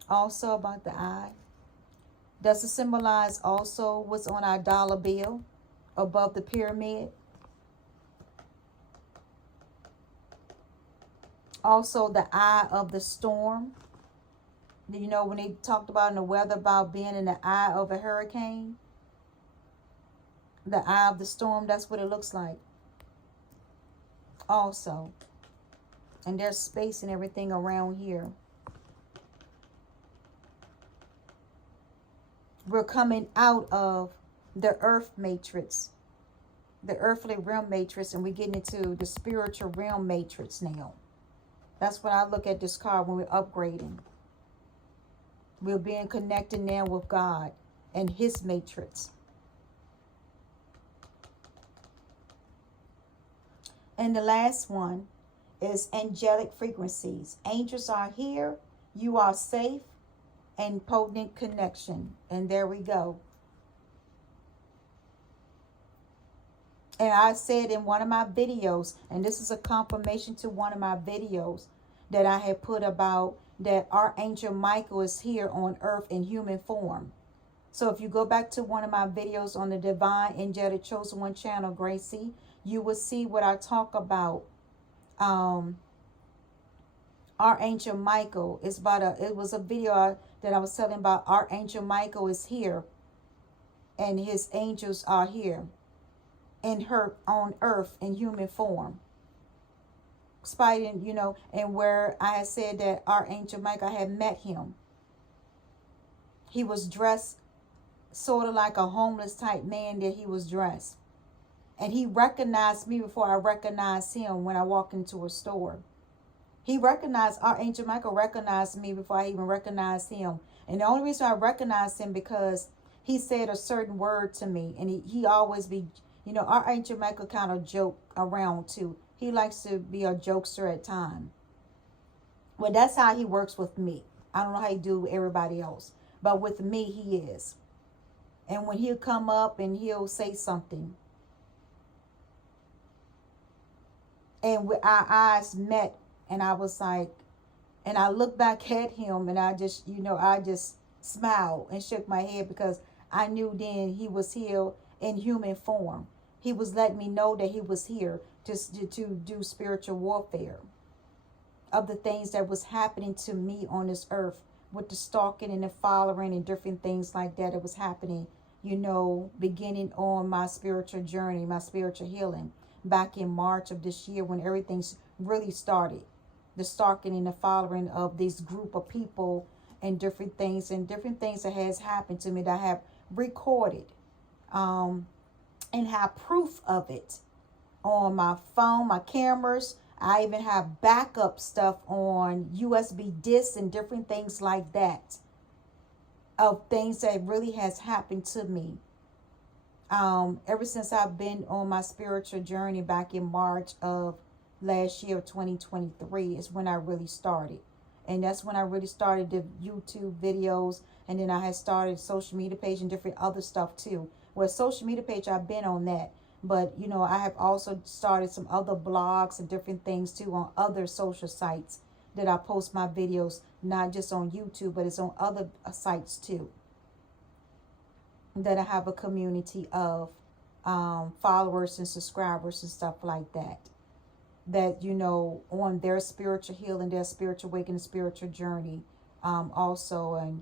Also about the eye. Does it symbolize also what's on our dollar bill above the pyramid? Also the eye of the storm. You know, when they talked about in the weather about being in the eye of a hurricane. The eye of the storm, that's what it looks like. Also. And there's space and everything around here. We're coming out of the earth matrix. The earthly realm matrix. And we're getting into the spiritual realm matrix now. That's when I look at this card when we're upgrading. We're being connected now with God and His matrix. And the last one is angelic frequencies. Angels are here. You are safe. And potent connection. And there we go. And I said in one of my videos, and this is a confirmation to one of my videos that I had put about that Archangel Michael is here on earth in human form. So if you go back to one of my videos on the Divine Angelic Chosen One channel, Gracie, you will see what I talk about. Archangel Michael is it was a video that I was telling about. Archangel Michael is here and his angels are here in her on earth in human form. Spiting, and where I had said that Archangel Michael, I had met him. He was dressed sort of like a homeless type man that he was dressed. And he recognized me before I recognized him when I walked into a store. Archangel Michael recognized me before I even recognized him. And the only reason I recognized him because he said a certain word to me. And he always be, Archangel Michael kind of joke around too. He likes to be a jokester at times. Well, that's how he works with me. I don't know how he do with everybody else. But with me, he is. And when he'll come up and he'll say something. And our eyes met. And I was like, and I looked back at him and I just smiled and shook my head because I knew then he was here in human form. He was letting me know that he was here to do spiritual warfare of the things that was happening to me on this earth with the stalking and the following and different things like that. It was happening, beginning on my spiritual journey, my spiritual healing back in March of this year when everything's really started. The stalking and the following of this group of people and different things that has happened to me that I have recorded and have proof of it on my phone, my cameras. I even have backup stuff on USB discs and different things like that of things that really has happened to me. Ever since I've been on my spiritual journey back in March of last year, 2023, is when I really started. And that's when I really started the YouTube videos. And then I had started social media page and different other stuff too. Well, social media page, I've been on that. But, I have also started some other blogs and different things too on other social sites that I post my videos, not just on YouTube, but it's on other sites too. That I have a community of followers and subscribers and stuff like that. That, on their spiritual healing, their spiritual awakening, spiritual journey also. And,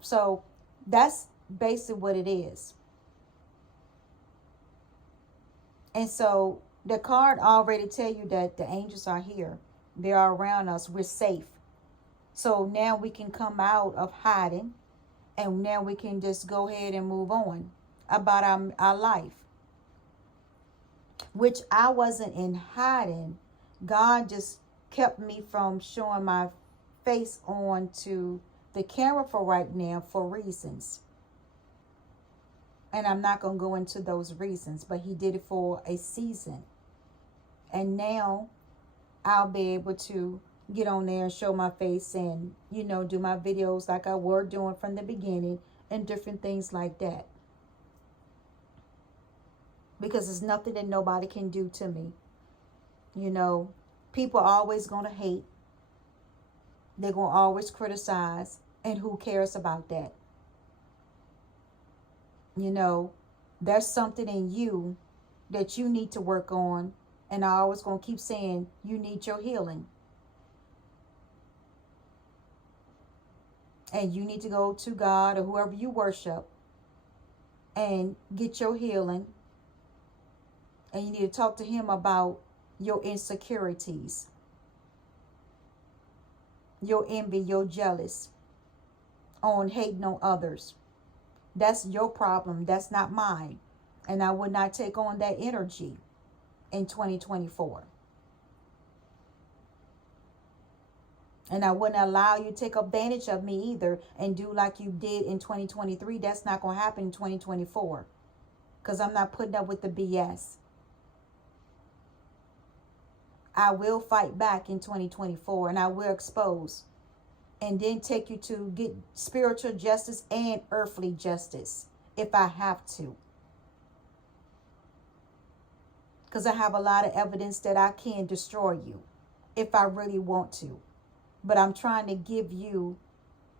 so that's basically what it is. And so the card already tell you that the angels are here. They are around us. We're safe. So now we can come out of hiding. And now we can just go ahead and move on about our life. Which I wasn't in hiding. God just kept me from showing my face on to the camera for right now for reasons. And I'm not going to go into those reasons. But he did it for a season. And now I'll be able to get on there and show my face and, do my videos like I were doing from the beginning and different things like that. Because there's nothing that nobody can do to me. People are always going to hate. They're going to always criticize. And who cares about that? There's something in you that you need to work on. And I always going to keep saying you need your healing. And you need to go to God or whoever you worship and get your healing. And you need to talk to him about your insecurities, your envy, your jealous, on hating on others. That's your problem. That's not mine. And I would not take on that energy in 2024. And I wouldn't allow you to take advantage of me either and do like you did in 2023. That's not going to happen in 2024. Because I'm not putting up with the BS. I will fight back in 2024 and I will expose. And then take you to get spiritual justice and earthly justice if I have to. because I have a lot of evidence that I can destroy you if I really want to. But I'm trying to give you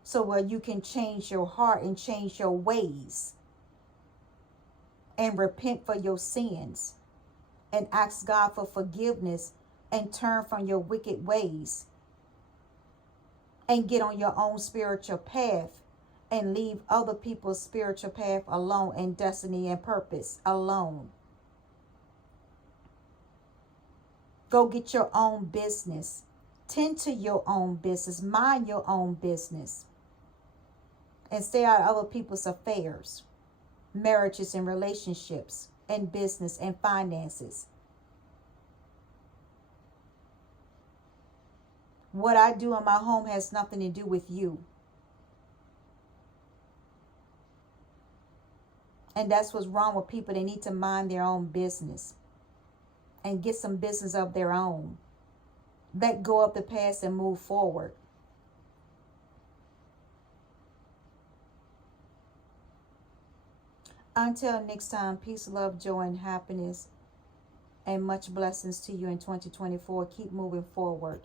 so where you can change your heart and change your ways and repent for your sins and ask God for forgiveness and turn from your wicked ways and get on your own spiritual path and leave other people's spiritual path alone and destiny and purpose alone. Go get your own business. Tend to your own business. Mind your own business. And stay out of other people's affairs, marriages and relationships, and business and finances. What I do in my home has nothing to do with you. And that's what's wrong with people. They need to mind their own business and get some business of their own. Let go of the past and move forward. Until next time, peace, love, joy, and happiness, and much blessings to you in 2024. Keep moving forward.